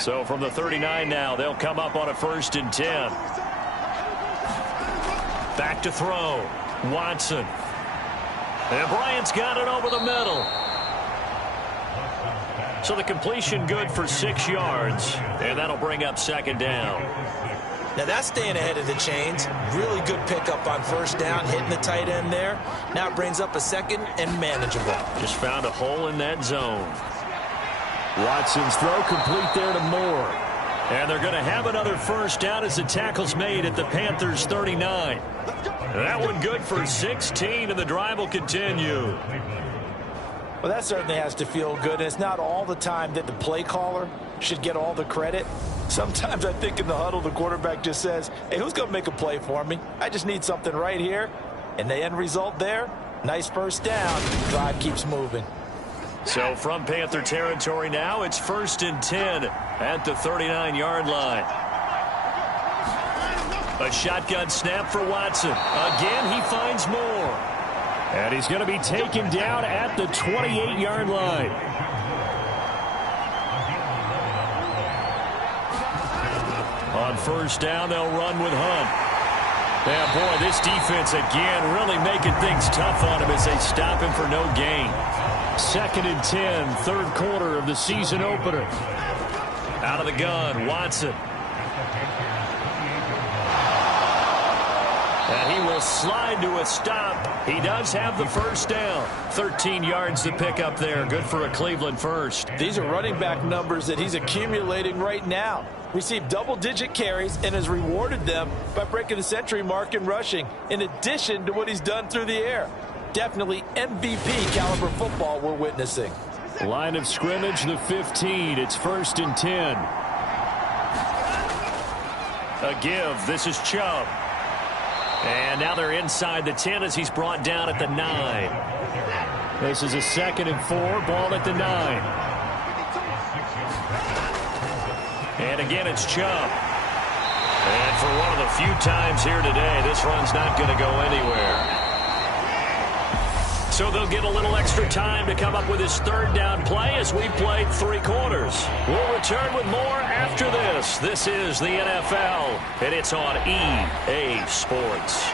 So from the 39 now, they'll come up on a 1st and 10. Back to throw. Watson. And Bryant's got it over the middle. So the completion good for 6 yards. And that'll bring up 2nd down. Now that's staying ahead of the chains. Really good pickup on 1st down, hitting the tight end there. Now it brings up a 2nd and manageable. Just found a hole in that zone. Watson's throw complete there to Moore. And they're going to have another 1st down as the tackle's made at the Panthers' 39. That one good for 16, and the drive will continue. Well, that certainly has to feel good. And it's not all the time that the play caller should get all the credit. Sometimes I think in the huddle, the quarterback just says, hey, who's going to make a play for me? I just need something right here. And the end result there, nice 1st down. Drive keeps moving. So from Panther territory now, it's 1st and 10 at the 39-yard line. A shotgun snap for Watson. Again, he finds Moore. And he's going to be taken down at the 28-yard line. On 1st down, they'll run with Hunt. Yeah, boy, this defense again really making things tough on him as they stop him for no gain. 2nd and 10, 3rd quarter of the season opener. Out of the gun, Watson. And he will slide to a stop. He does have the 1st down. 13 yards to pick up there. Good for a Cleveland 1st. These are running back numbers that he's accumulating right now. Received double-digit carries and has rewarded them by breaking the century mark in rushing, in addition to what he's done through the air. Definitely MVP caliber football we're witnessing. Line of scrimmage, the 15. It's 1st and 10. A give. This is Chubb. And now they're inside the 10 as he's brought down at the 9. This is a 2nd and 4. Ball at the 9. And again, it's Chubb. And for one of the few times here today, this run's not going to go anywhere. So they'll get a little extra time to come up with his 3rd down play as we played 3 quarters. We'll return with more after this. This is the NFL, and it's on EA Sports.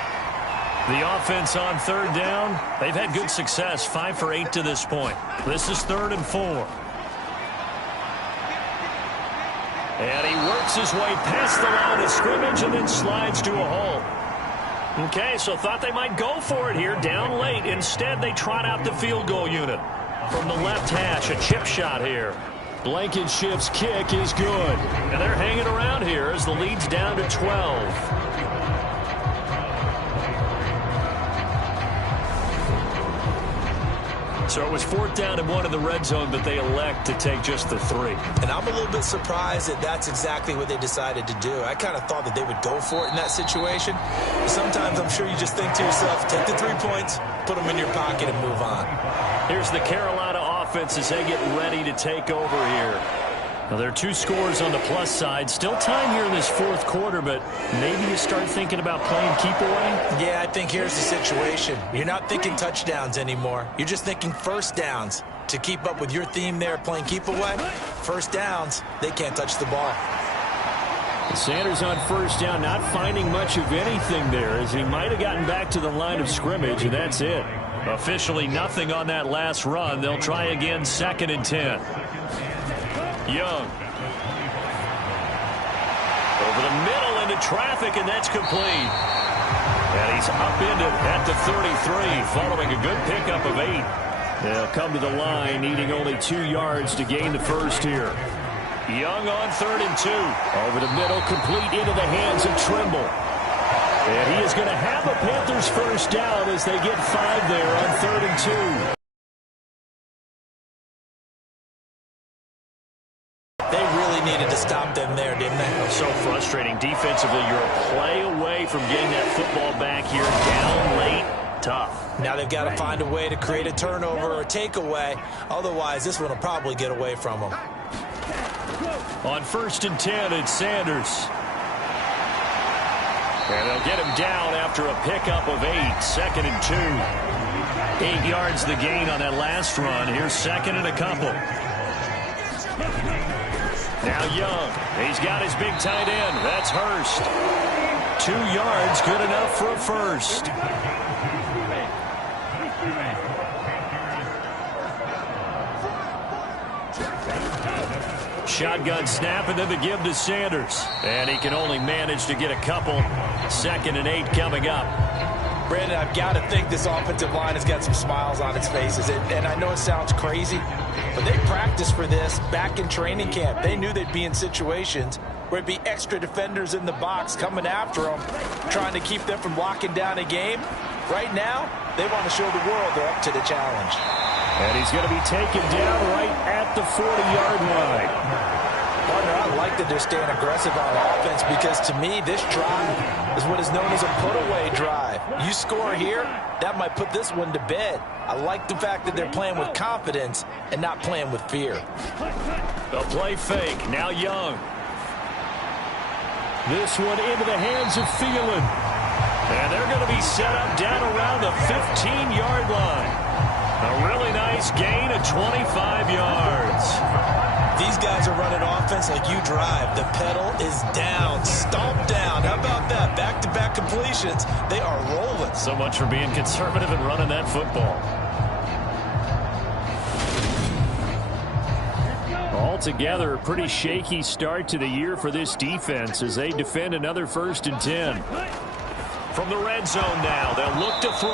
The offense on 3rd down, they've had good success, 5 for 8 to this point. This is 3rd and 4. And he works his way past the line of scrimmage and then slides to a hole. Okay, so thought they might go for it here down late. Instead, they trot out the field goal unit. From the left hash, a chip shot here. Blankenship's kick is good. And they're hanging around here as the lead's down to 12. So it was 4th down and 1 in the red zone, but they elect to take just the 3. And I'm a little bit surprised that that's exactly what they decided to do. I kind of thought that they would go for it in that situation. Sometimes I'm sure you just think to yourself, take the 3 points, put them in your pocket, and move on. Here's the Carolina offense as they get ready to take over here. Now, there are 2 scores on the plus side. Still time here in this 4th quarter, but maybe you start thinking about playing keep away? Yeah, I think here's the situation. You're not thinking touchdowns anymore. You're just thinking first downs. To keep up with your theme there, playing keep away, first downs, they can't touch the ball. Sanders on 1st down, not finding much of anything there, as he might have gotten back to the line of scrimmage, and that's it. Officially nothing on that last run. They'll try again, 2nd and 10. Young. Over the middle into traffic, and that's complete. And he's upended at the 33, following a good pickup of 8. They'll come to the line, needing only 2 yards to gain the first here. Young on 3rd and 2. Over the middle, complete into the hands of Trimble. And he is going to have a Panthers first down as they get 5 there on 3rd and 2. They really needed to stop them there, didn't they? So frustrating. Defensively, you're a play away from getting that football back here. Down late, tough. Now they've got to find a way to create a turnover or a takeaway. Otherwise, this one will probably get away from them. On 1st and 10, it's Sanders. And they'll get him down after a pickup of 8. 2nd and 2. 8 yards the gain on that last run. Here's 2nd and a couple. Now Young. He's got his big tight end. That's Hurst. 2 yards, good enough for a first. Shotgun snap, and then the give to Sanders. And he can only manage to get a couple. 2nd and 8 coming up. Brandon, I've got to think this offensive line has got some smiles on its faces. And I know it sounds crazy, but they practiced for this back in training camp. They knew they'd be in situations where it'd be extra defenders in the box coming after them, trying to keep them from locking down a game. Right now, they want to show the world they're up to the challenge. And he's going to be taken down right at the 40-yard line. Partner, I like that they're staying aggressive on offense because, to me, this drive is what is known as a put-away drive. You score here, that might put this one to bed. I like the fact that they're playing with confidence and not playing with fear. The play fake. Now Young. This one into the hands of Thielen. And they're going to be set up down around the 15-yard line. A really nice gain of 25 yards. These guys are running offense like you drive. The pedal is down, stomp down. How about that? Back-to-back completions. They are rolling. So much for being conservative and running that football. Altogether, a pretty shaky start to the year for this defense as they defend another 1st and 10. From the red zone now, they'll look to throw.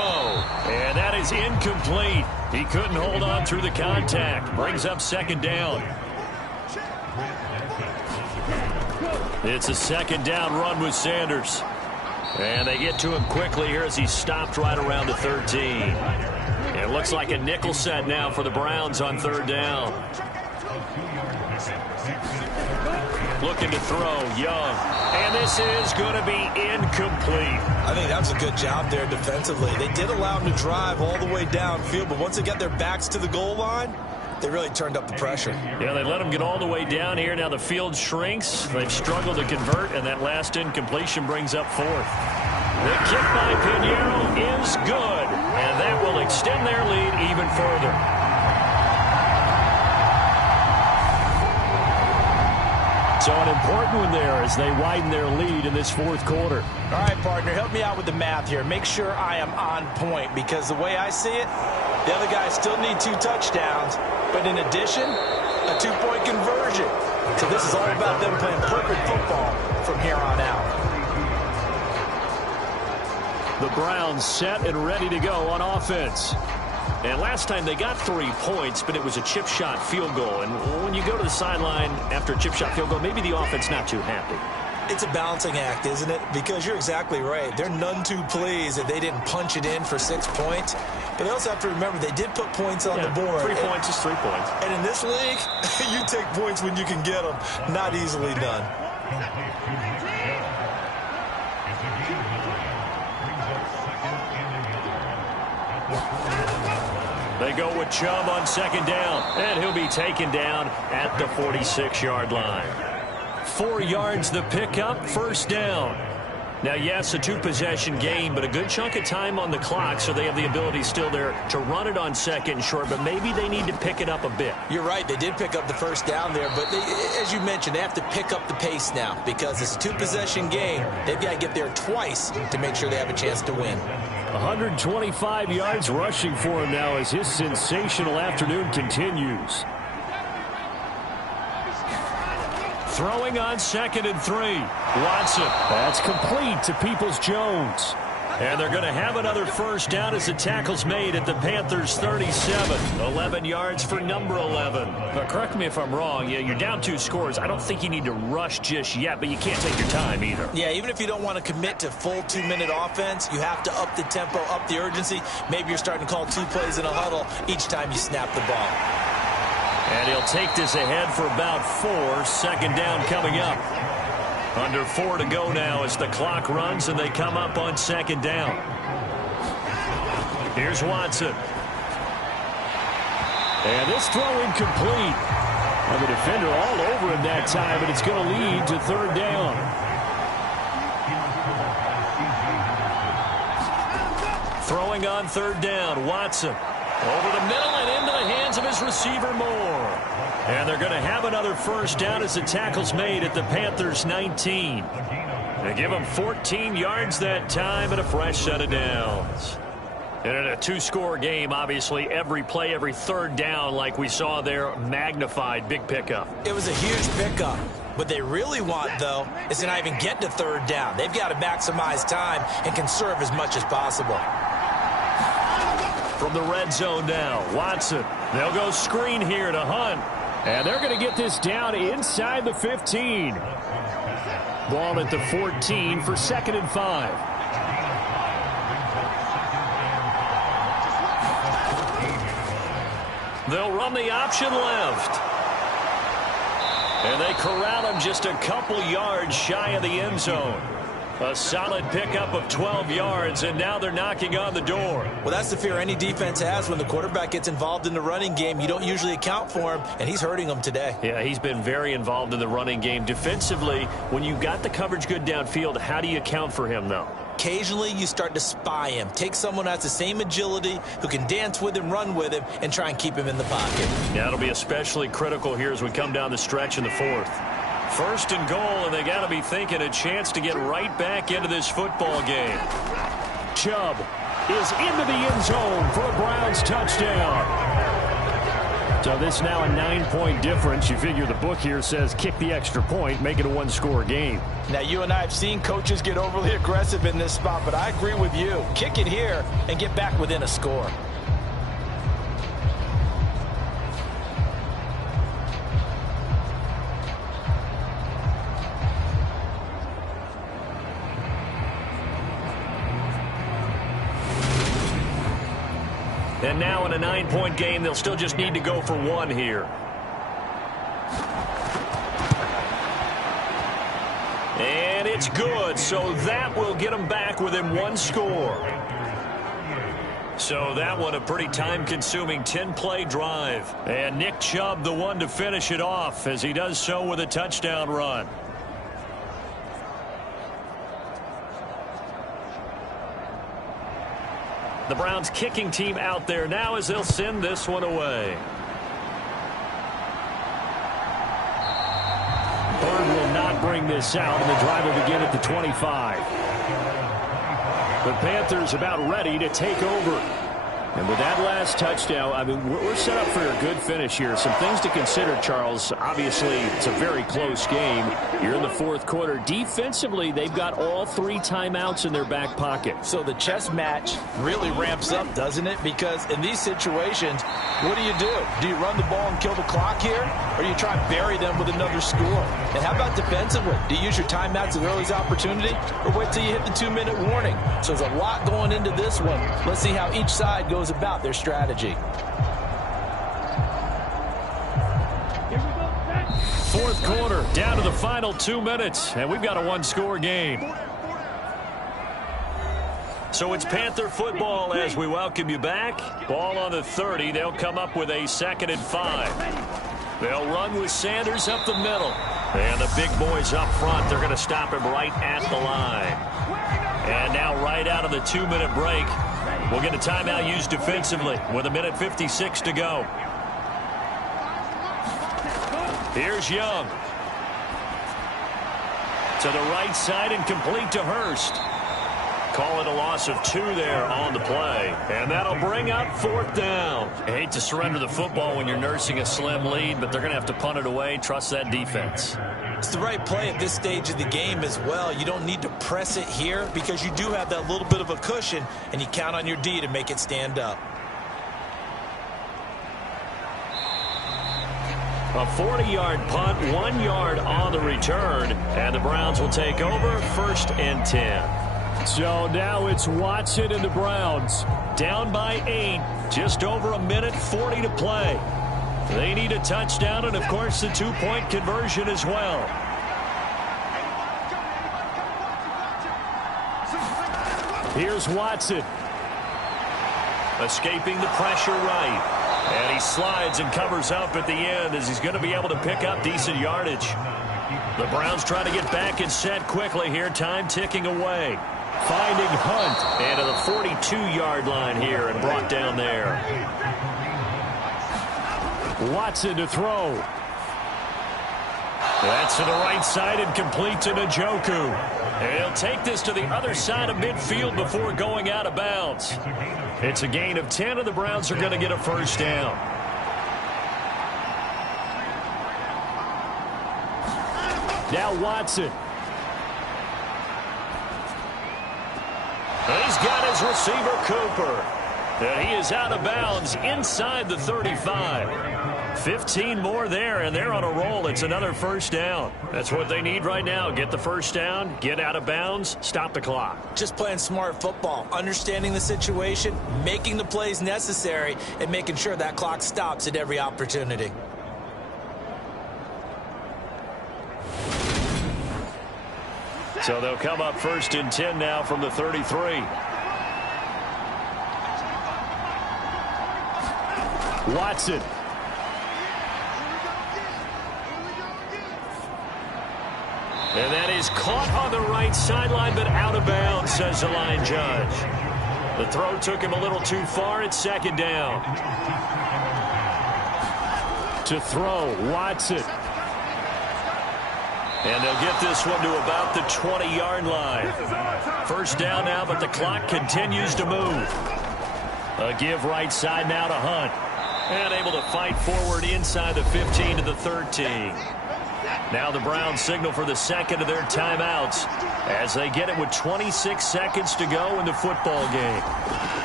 And that is incomplete. He couldn't hold on through the contact. Brings up 2nd down. It's a 2nd down run with Sanders. And they get to him quickly here as he's stopped right around the 13. It looks like a nickel set now for the Browns on 3rd down. Looking to throw, Young. And this is going to be incomplete. I think that was a good job there defensively. They did allow them to drive all the way downfield, but once they got their backs to the goal line, they really turned up the pressure. Yeah, they let them get all the way down here. Now the field shrinks. They've struggled to convert, and that last incompletion brings up 4th. The kick by Pinheiro is good, and that will extend their lead even further. So an important one there as they widen their lead in this 4th quarter. All right, partner, help me out with the math here. Make sure I am on point because the way I see it, the other guys still need 2 touchdowns, but in addition, a 2-point conversion. So this is all about them playing perfect football from here on out. The Browns set and ready to go on offense. And last time they got 3 points, but it was a chip shot field goal. And when you go to the sideline after a chip shot field goal, maybe the offense not too happy. It's a balancing act, isn't it? Because you're exactly right. They're none too pleased that they didn't punch it in for 6 points. But they also have to remember they did put points on the board. 3 points is 3 points. And in this league, you take points when you can get them. Not easily done. They go with Chubb on second down, and he'll be taken down at the 46-yard line. 4 yards the pickup, first down. Now, yes, a 2-possession game, but a good chunk of time on the clock, so they have the ability still there to run it on second and short, but maybe they need to pick it up a bit. You're right. They did pick up the first down there, but as you mentioned, they have to pick up the pace now because it's a 2-possession game. They've got to get there twice to make sure they have a chance to win. 125 yards rushing for him now as his sensational afternoon continues. Throwing on 2nd and 3. Watson. That's complete to Peoples-Jones. And they're going to have another first down as the tackle's made at the Panthers' 37. 11 yards for number 11. But correct me if I'm wrong. Yeah, you're down 2 scores. I don't think you need to rush just yet, but you can't take your time either. Yeah, even if you don't want to commit to full 2-minute offense, you have to up the tempo, up the urgency. Maybe you're starting to call 2 plays in a huddle each time you snap the ball. And he'll take this ahead for about 4. Second down coming up. Under 4 to go now as the clock runs and they come up on second down. Here's Watson. And this throw incomplete. And the defender all over him that time, but it's going to lead to third down. Throwing on third down, Watson. Over the middle and into the hands of his receiver, Moore. And they're going to have another first down as the tackle's made at the Panthers' 19. They give them 14 yards that time and a fresh set of downs. And in a 2-score game, obviously, every play, every third down, like we saw there, magnified. Big pickup. It was a huge pickup. What they really want, though, is to not even get to third down. They've got to maximize time and conserve as much as possible. From the red zone now, Watson. They'll go screen here to Hunt. And they're going to get this down inside the 15. Ball at the 14 for 2nd and 5. They'll run the option left. And they corral him just a couple yards shy of the end zone. A solid pickup of 12 yards, and now they're knocking on the door. Well, that's the fear any defense has when the quarterback gets involved in the running game. You don't usually account for him, and he's hurting them today. Yeah, he's been very involved in the running game. Defensively, when you've got the coverage good downfield, how do you account for him, though? Occasionally, you start to spy him. Take someone who has the same agility, who can dance with him, run with him, and try and keep him in the pocket. Yeah, it'll be especially critical here as we come down the stretch in the 4th. 1st and goal, and they got to be thinking a chance to get right back into this football game. Chubb is into the end zone for a Browns touchdown. So this now a 9-point difference. You figure the book here says kick the extra point, make it a 1-score game. Now, you and I have seen coaches get overly aggressive in this spot, but I agree with you. Kick it here and get back within a score. And now in a 9-point game, they'll still just need to go for 1 here. And it's good, so that will get them back within 1 score. So that one a pretty time-consuming 10-play drive. And Nick Chubb the one to finish it off as he does so with a touchdown run. The Browns kicking team out there now as they'll send this one away. Bird will not bring this out, and the drive will begin at the 25. The Panthers about ready to take over. And with that last touchdown, I mean, we're set up for a good finish here. Some things to consider, Charles. Obviously, it's a very close game. You're in the fourth quarter. Defensively, they've got all 3 timeouts in their back pocket. So the chess match really ramps up, doesn't it? Because in these situations, what do? Do you run the ball and kill the clock here? Or do you try and bury them with another score? And how about defensively? Do you use your timeouts as early as opportunity? Or wait till you hit the 2-minute warning? So there's a lot going into this one. Let's see how each side goes about their strategy. Fourth quarter, down to the final 2 minutes, and we've got a 1-score game. So it's Panther football as we welcome you back. Ball on the 30. They'll come up with a 2nd and 5. They'll run with Sanders up the middle. And the big boys up front, they're going to stop him right at the line. And now right out of the 2-minute break, we'll get a timeout used defensively with 1:56 to go. Here's Young. To the right side and complete to Hurst. Call it a loss of 2 there on the play. And that'll bring up 4th down. I hate to surrender the football when you're nursing a slim lead, but they're going to have to punt it away. Trust that defense. It's the right play at this stage of the game as well. You don't need to press it here because you do have that little bit of a cushion, and you count on your D to make it stand up. A 40-yard punt, 1 yard on the return, and the Browns will take over 1st and 10. So now it's Watson and the Browns. Down by 8, just over 1:40 to play. They need a touchdown and, of course, the 2-point conversion as well. Here's Watson. Escaping the pressure right. And he slides and covers up at the end as he's going to be able to pick up decent yardage. The Browns trying to get back and set quickly here. Time ticking away. Finding Hunt. And to the 42-yard line here and brought down there. Watson to throw. That's to the right side and complete to Njoku. And he'll take this to the other side of midfield before going out of bounds. It's a gain of 10, and the Browns are going to get a 1st down. Now Watson. And he's got his receiver, Cooper. And he is out of bounds inside the 35. 15 more there, and they're on a roll. It's another 1st down. That's what they need right now. Get the 1st down, get out of bounds, stop the clock. Just playing smart football, understanding the situation, making the plays necessary, and making sure that clock stops at every opportunity. So they'll come up 1st and 10 now from the 33. Watson. And that is caught on the right sideline, but out of bounds, says the line judge. The throw took him a little too far. It's 2nd down. To throw, Watson. And they'll get this one to about the 20-yard line. 1st down now, but the clock continues to move. A give right side now to Hunt. And able to fight forward inside the 15 to the 13. Now the Browns signal for the 2nd of their timeouts as they get it with 26 seconds to go in the football game.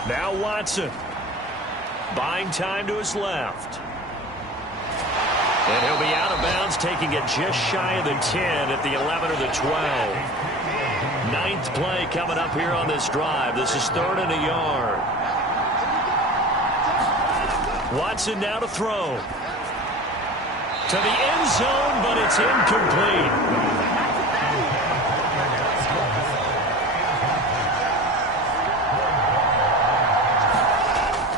Now Watson. Buying time to his left. And he'll be out of bounds, taking it just shy of the 10 at the 11 or the 12. 9th play coming up here on this drive. This is 3rd and a yard. Watson now to throw. To the end zone, but it's incomplete.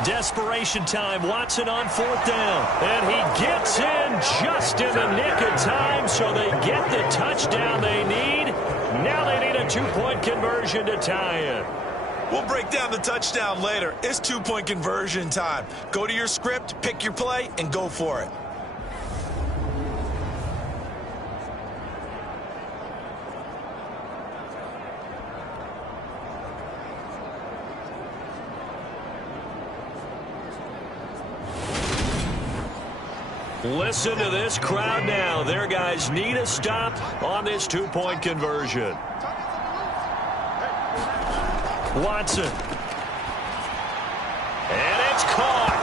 Desperation time. Watson on 4th down. And he gets in just in the nick of time, so they get the touchdown they need. Now they need a 2-point conversion to tie it. We'll break down the touchdown later. It's 2-point conversion time. Go to your script, pick your play, and go for it. Listen to this crowd now. Their guys need a stop on this two-point conversion. Watson. And it's caught.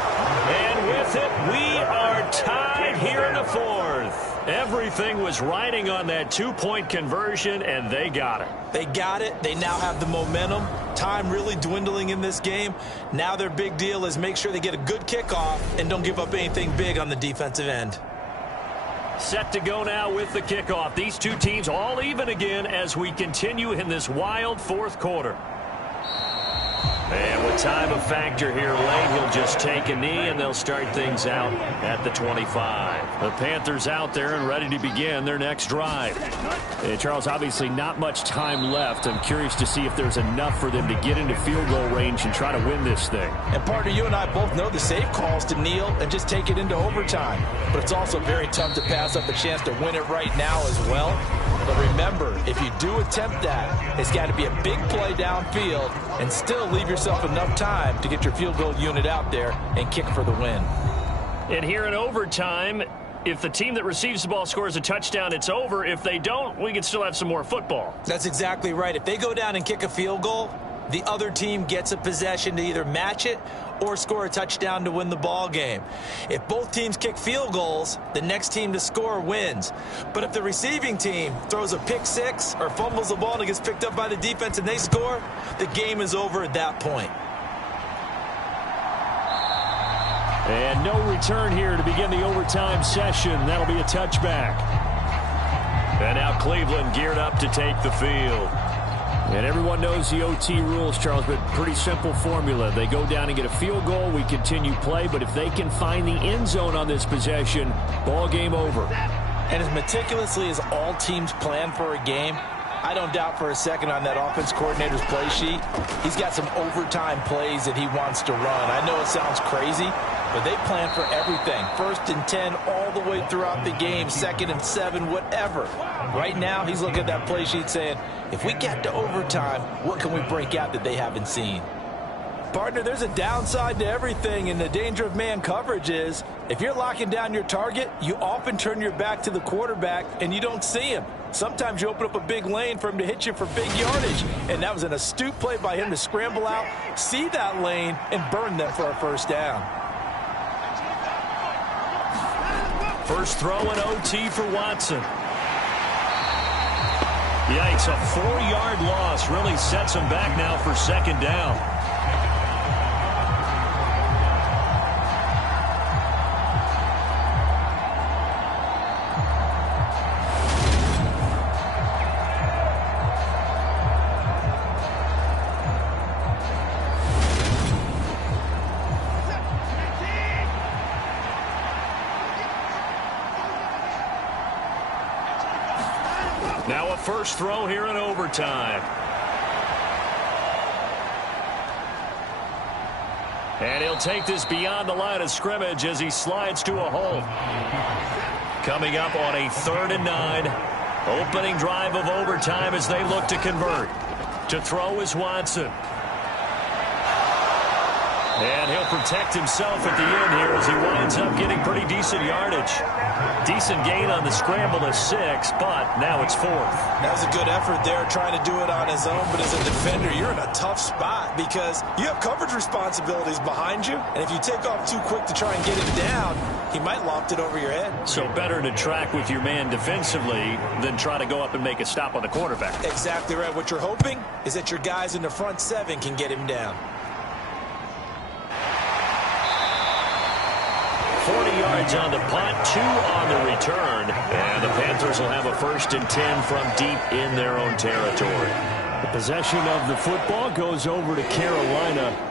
And with it, we are tied here in the fourth. Everything was riding on that two-point conversion, and they got it. They got it. They now have the momentum. Time really dwindling in this game. Now their big deal is make sure they get a good kickoff and don't give up anything big on the defensive end. Set to go now with the kickoff. These two teams all even again as we continue in this wild fourth quarter. And with time a factor here late, he'll just take a knee, and they'll start things out at the 25. The Panthers out there and ready to begin their next drive. And Charles, obviously not much time left. I'm curious to see if there's enough for them to get into field goal range and try to win this thing. And partner, you and I both know the safe calls to kneel and just take it into overtime. But it's also very tough to pass up a chance to win it right now as well. But remember, if you do attempt that, it's got to be a big play downfield and still leave yourself enough time to get your field goal unit out there and kick for the win. And here in overtime, if the team that receives the ball scores a touchdown, it's over. If they don't, we can still have some more football. That's exactly right. If they go down and kick a field goal, the other team gets a possession to either match it or score a touchdown to win the ball game. If both teams kick field goals, the next team to score wins. But if the receiving team throws a pick six or fumbles the ball and it gets picked up by the defense and they score, the game is over at that point. And no return here to begin the overtime session. That'll be a touchback. And now Cleveland geared up to take the field. And everyone knows the OT rules, Charles, but pretty simple formula. They go down and get a field goal, we continue play, but if they can find the end zone on this possession, ball game over. And as meticulously as all teams plan for a game, I don't doubt for a second on that offense coordinator's play sheet, he's got some overtime plays that he wants to run. I know it sounds crazy, but they plan for everything. 1st and 10 all the way throughout the game, 2nd and 7, whatever. Right now, he's looking at that play sheet saying, if we get to overtime, what can we break out that they haven't seen? Partner, there's a downside to everything, and the danger of man coverage is if you're locking down your target, you often turn your back to the quarterback and you don't see him. Sometimes you open up a big lane for him to hit you for big yardage, and that was an astute play by him to scramble out, see that lane, and burn them for a first down. First throw in OT for Watson. Yikes, a 4-yard loss really sets him back now for 2nd down. Now a first throw here in overtime. And he'll take this beyond the line of scrimmage as he slides to a hole. Coming up on a 3rd and 9. Opening drive of overtime as they look to convert. To throw is Watson. And he'll protect himself at the end here as he winds up getting pretty decent yardage. Decent gain on the scramble of 6, but now it's 4th. That was a good effort there trying to do it on his own, but as a defender, you're in a tough spot because you have coverage responsibilities behind you, and if you take off too quick to try and get him down, he might loft it over your head. So better to track with your man defensively than try to go up and make a stop on the quarterback. Exactly right. What you're hoping is that your guys in the front 7 can get him down. 40 yards on the punt, 2 on the return, and the Panthers will have a 1st and 10 from deep in their own territory. The possession of the football goes over to Carolina.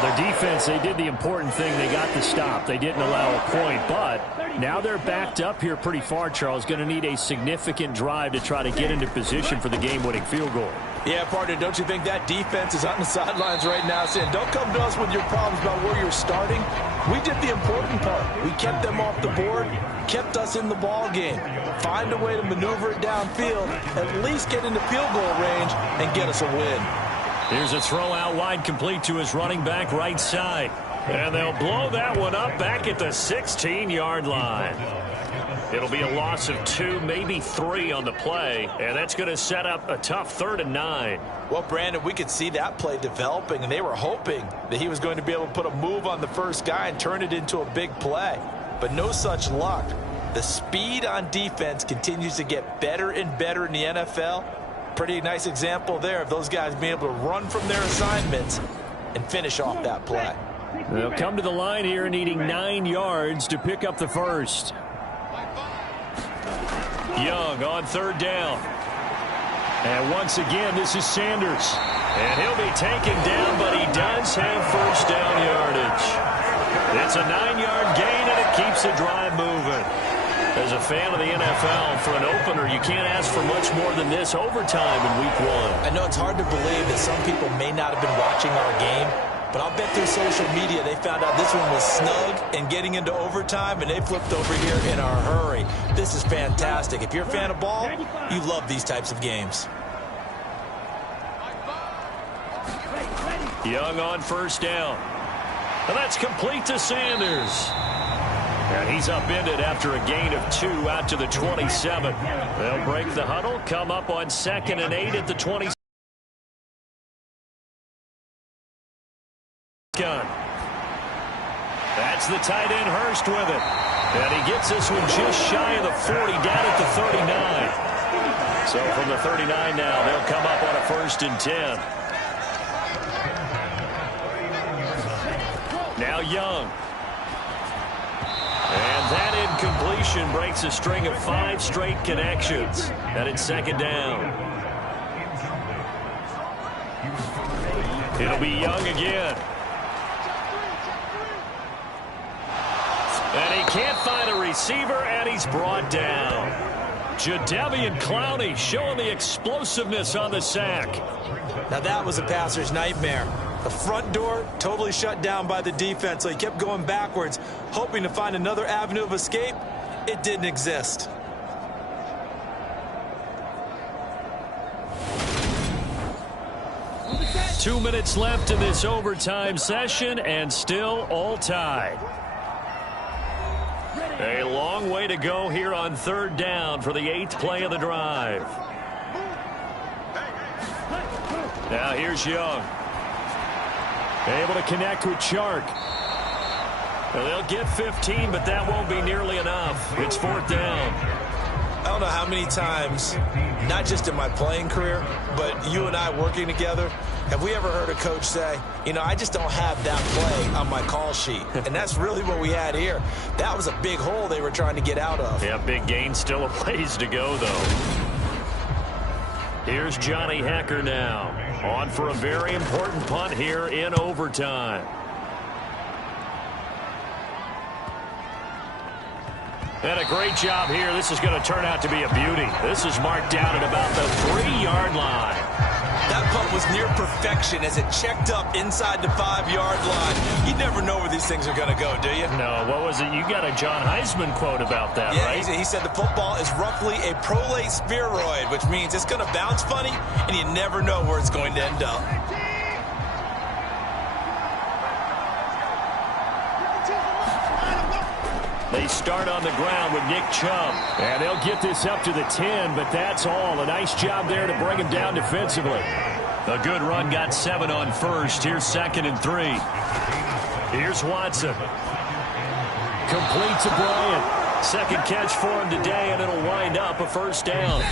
Their defense, they did the important thing. They got the stop. They didn't allow a point, but now they're backed up here pretty far, Charles. Going to need a significant drive to try to get into position for the game-winning field goal. Yeah, partner, don't you think that defense is on the sidelines right now saying, don't come to us with your problems about where you're starting. We did the important part. We kept them off the board, kept us in the ball game. Find a way to maneuver it downfield, at least get into field goal range, and get us a win. Here's a throw out wide complete to his running back right side. And they'll blow that one up back at the 16-yard line. It'll be a loss of 2, maybe 3 on the play, and that's going to set up a tough 3rd and 9. Well, Brandon, we could see that play developing, and they were hoping that he was going to be able to put a move on the first guy and turn it into a big play. But no such luck. The speed on defense continues to get better and better in the NFL. Pretty nice example there of those guys being able to run from their assignments and finish off that play. They'll come to the line here needing 9 yards to pick up the first. Young on 3rd down. And once again, this is Sanders. And he'll be taken down, but he does have first down yardage. It's a 9-yard gain, and it keeps the drive moving. As a fan of the NFL, for an opener, you can't ask for much more than this overtime in Week 1. I know it's hard to believe that some people may not have been watching our game, but I'll bet through social media they found out this one was snug and getting into overtime, and they flipped over here in a hurry. This is fantastic. If you're a fan of ball, you love these types of games. Young on 1st down. And that's complete to Sanders. And he's upended after a gain of 2 out to the 27. They'll break the huddle, come up on 2nd and 8 at the 20. That's the tight end Hurst with it. And he gets this one just shy of the 40, down at the 39. So from the 39 now, they'll come up on a 1st and 10. Now Young. And that incompletion breaks a string of 5 straight connections. And it's 2nd down. It'll be Young again. And he can't find a receiver, and he's brought down. Jadeveon Clowney showing the explosiveness on the sack. Now that was a passer's nightmare. The front door totally shut down by the defense, so he kept going backwards, hoping to find another avenue of escape. It didn't exist. Two minutes left in this overtime session, and still all tied. A long way to go here on 3rd down for the 8th play of the drive. Now here's Young. Able to connect with Chark. Well, they'll get 15, but that won't be nearly enough. It's 4th down. I don't know how many times, not just in my playing career, but you and I working together, have we ever heard a coach say, you know, I just don't have that play on my call sheet. And that's really what we had here. That was a big hole they were trying to get out of. Yeah, big gain, still a ways to go, though. Here's Johnny Hecker now, on for a very important punt here in overtime. And a great job here. This is going to turn out to be a beauty. This is marked down at about the 3-yard line. That punt was near perfection as it checked up inside the 5-yard line. You never know where these things are going to go, do you? No, what was it? You got a John Heisman quote about that, yeah, right? He said the football is roughly a prolate spheroid, which means it's going to bounce funny, and you never know where it's going to end up. They start on the ground with Nick Chubb. And they'll get this up to the 10, but that's all. A nice job there to bring him down defensively. A good run got 7 on 1st. Here's 2nd and 3. Here's Watson. Complete to Bryant. 2nd catch for him today, and it'll wind up a 1st down.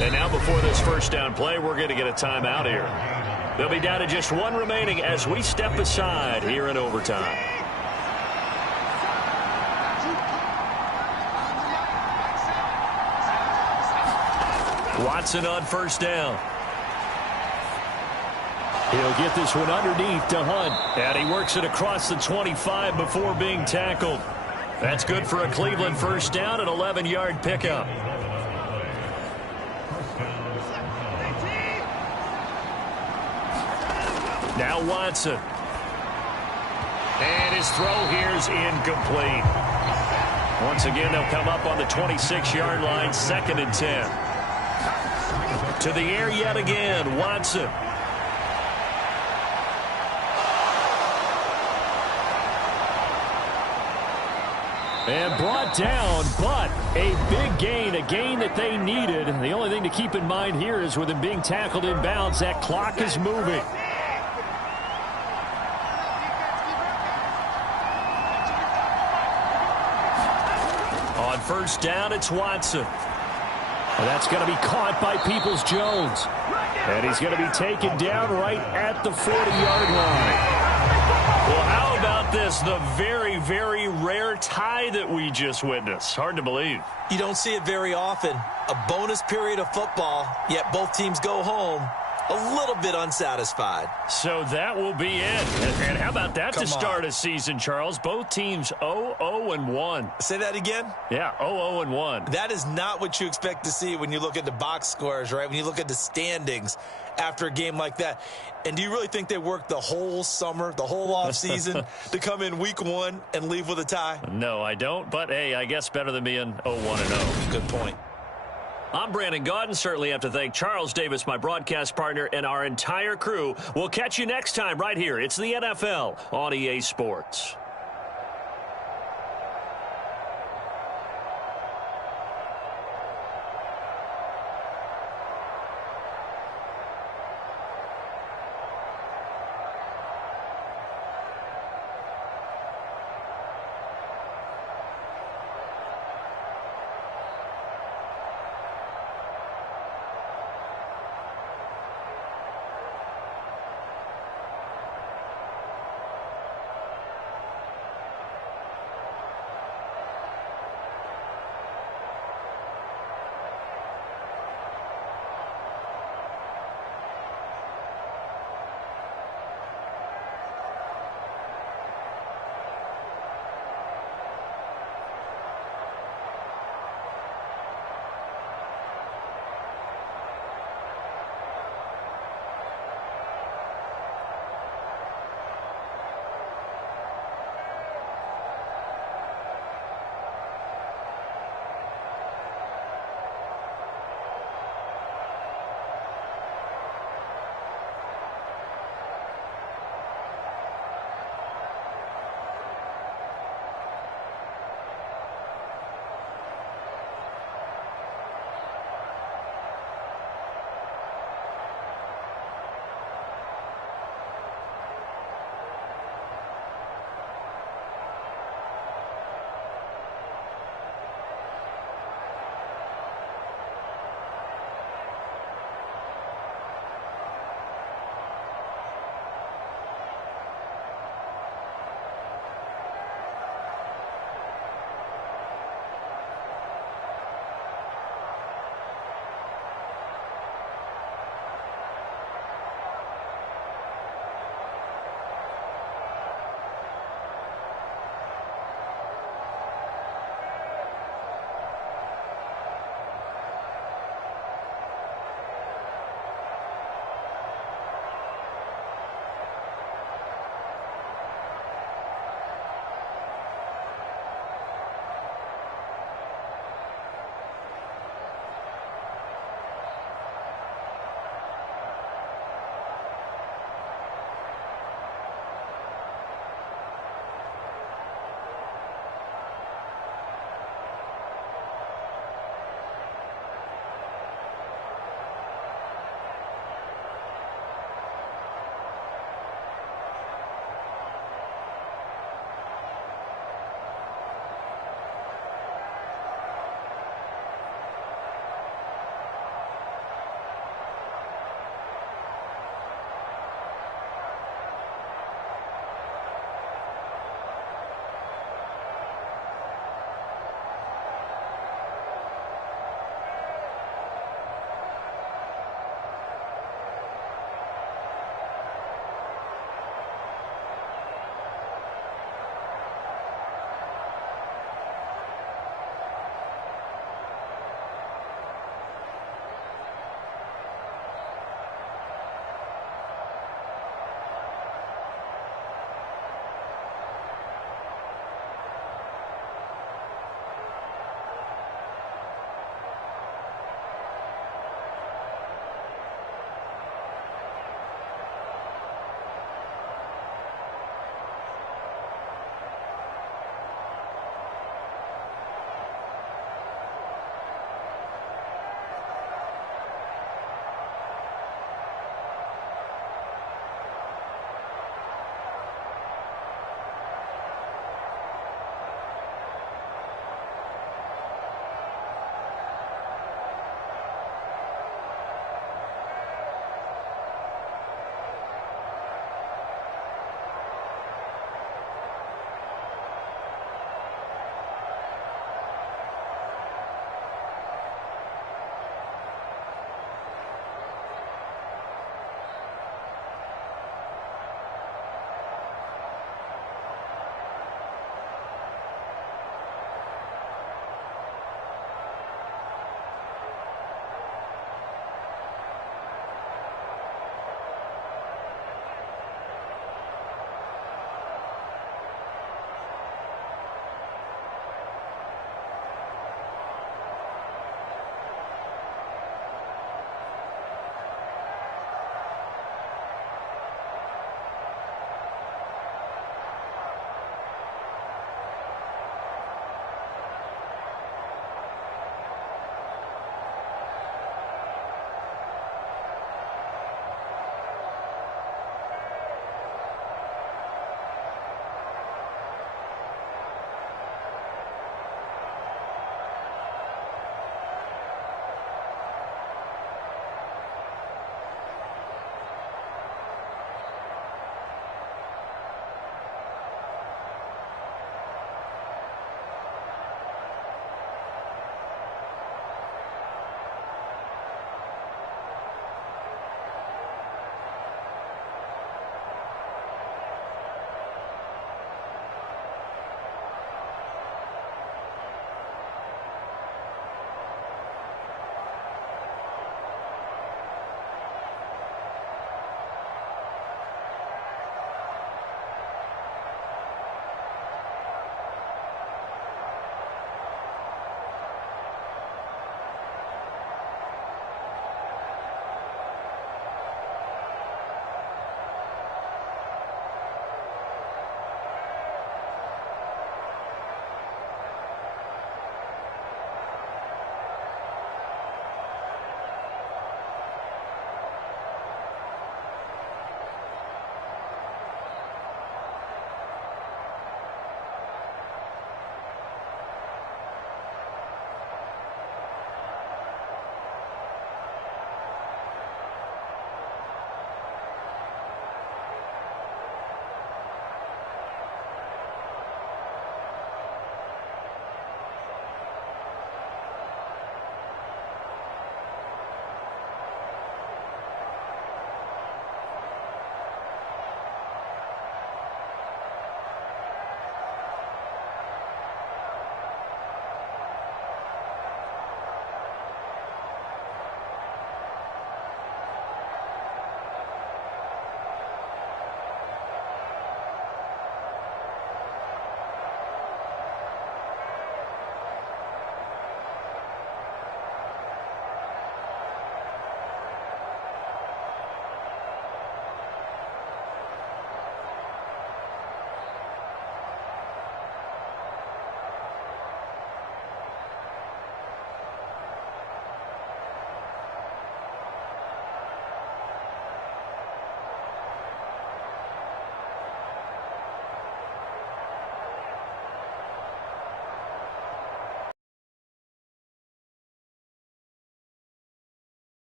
And now before this 1st down play, we're going to get a timeout here. They'll be down to just 1 remaining as we step aside here in overtime. Watson on 1st down. He'll get this one underneath to Hunt. And he works it across the 25 before being tackled. That's good for a Cleveland 1st down, an 11-yard pickup. Now Watson. And his throw here is incomplete. Once again, they'll come up on the 26-yard line, 2nd and 10. To the air yet again, Watson. And brought down, but a big gain, a gain that they needed. The only thing to keep in mind here is with him being tackled in bounds, that clock is moving. On first down, it's Watson. And that's going to be caught by Peoples-Jones. And he's going to be taken down right at the 40-yard line. Well, how about this? The very, very rare tie that we just witnessed. Hard to believe. You don't see it very often. A bonus period of football, yet both teams go home a little bit unsatisfied. So that will be it. And how about that to start a season, Charles? Both teams 0-0-1. Say that again? Yeah, 0-0-1. That is not what you expect to see when you look at the box scores, right? When you look at the standings after a game like that. And do you really think they worked the whole summer, the whole offseason to come in week 1 and leave with a tie? No, I don't. But, hey, I guess better than being 0-1-0. Good point. I'm Brandon Gaudin. Certainly have to thank Charles Davis, my broadcast partner, and our entire crew. We'll catch you next time right here. It's the NFL on EA Sports.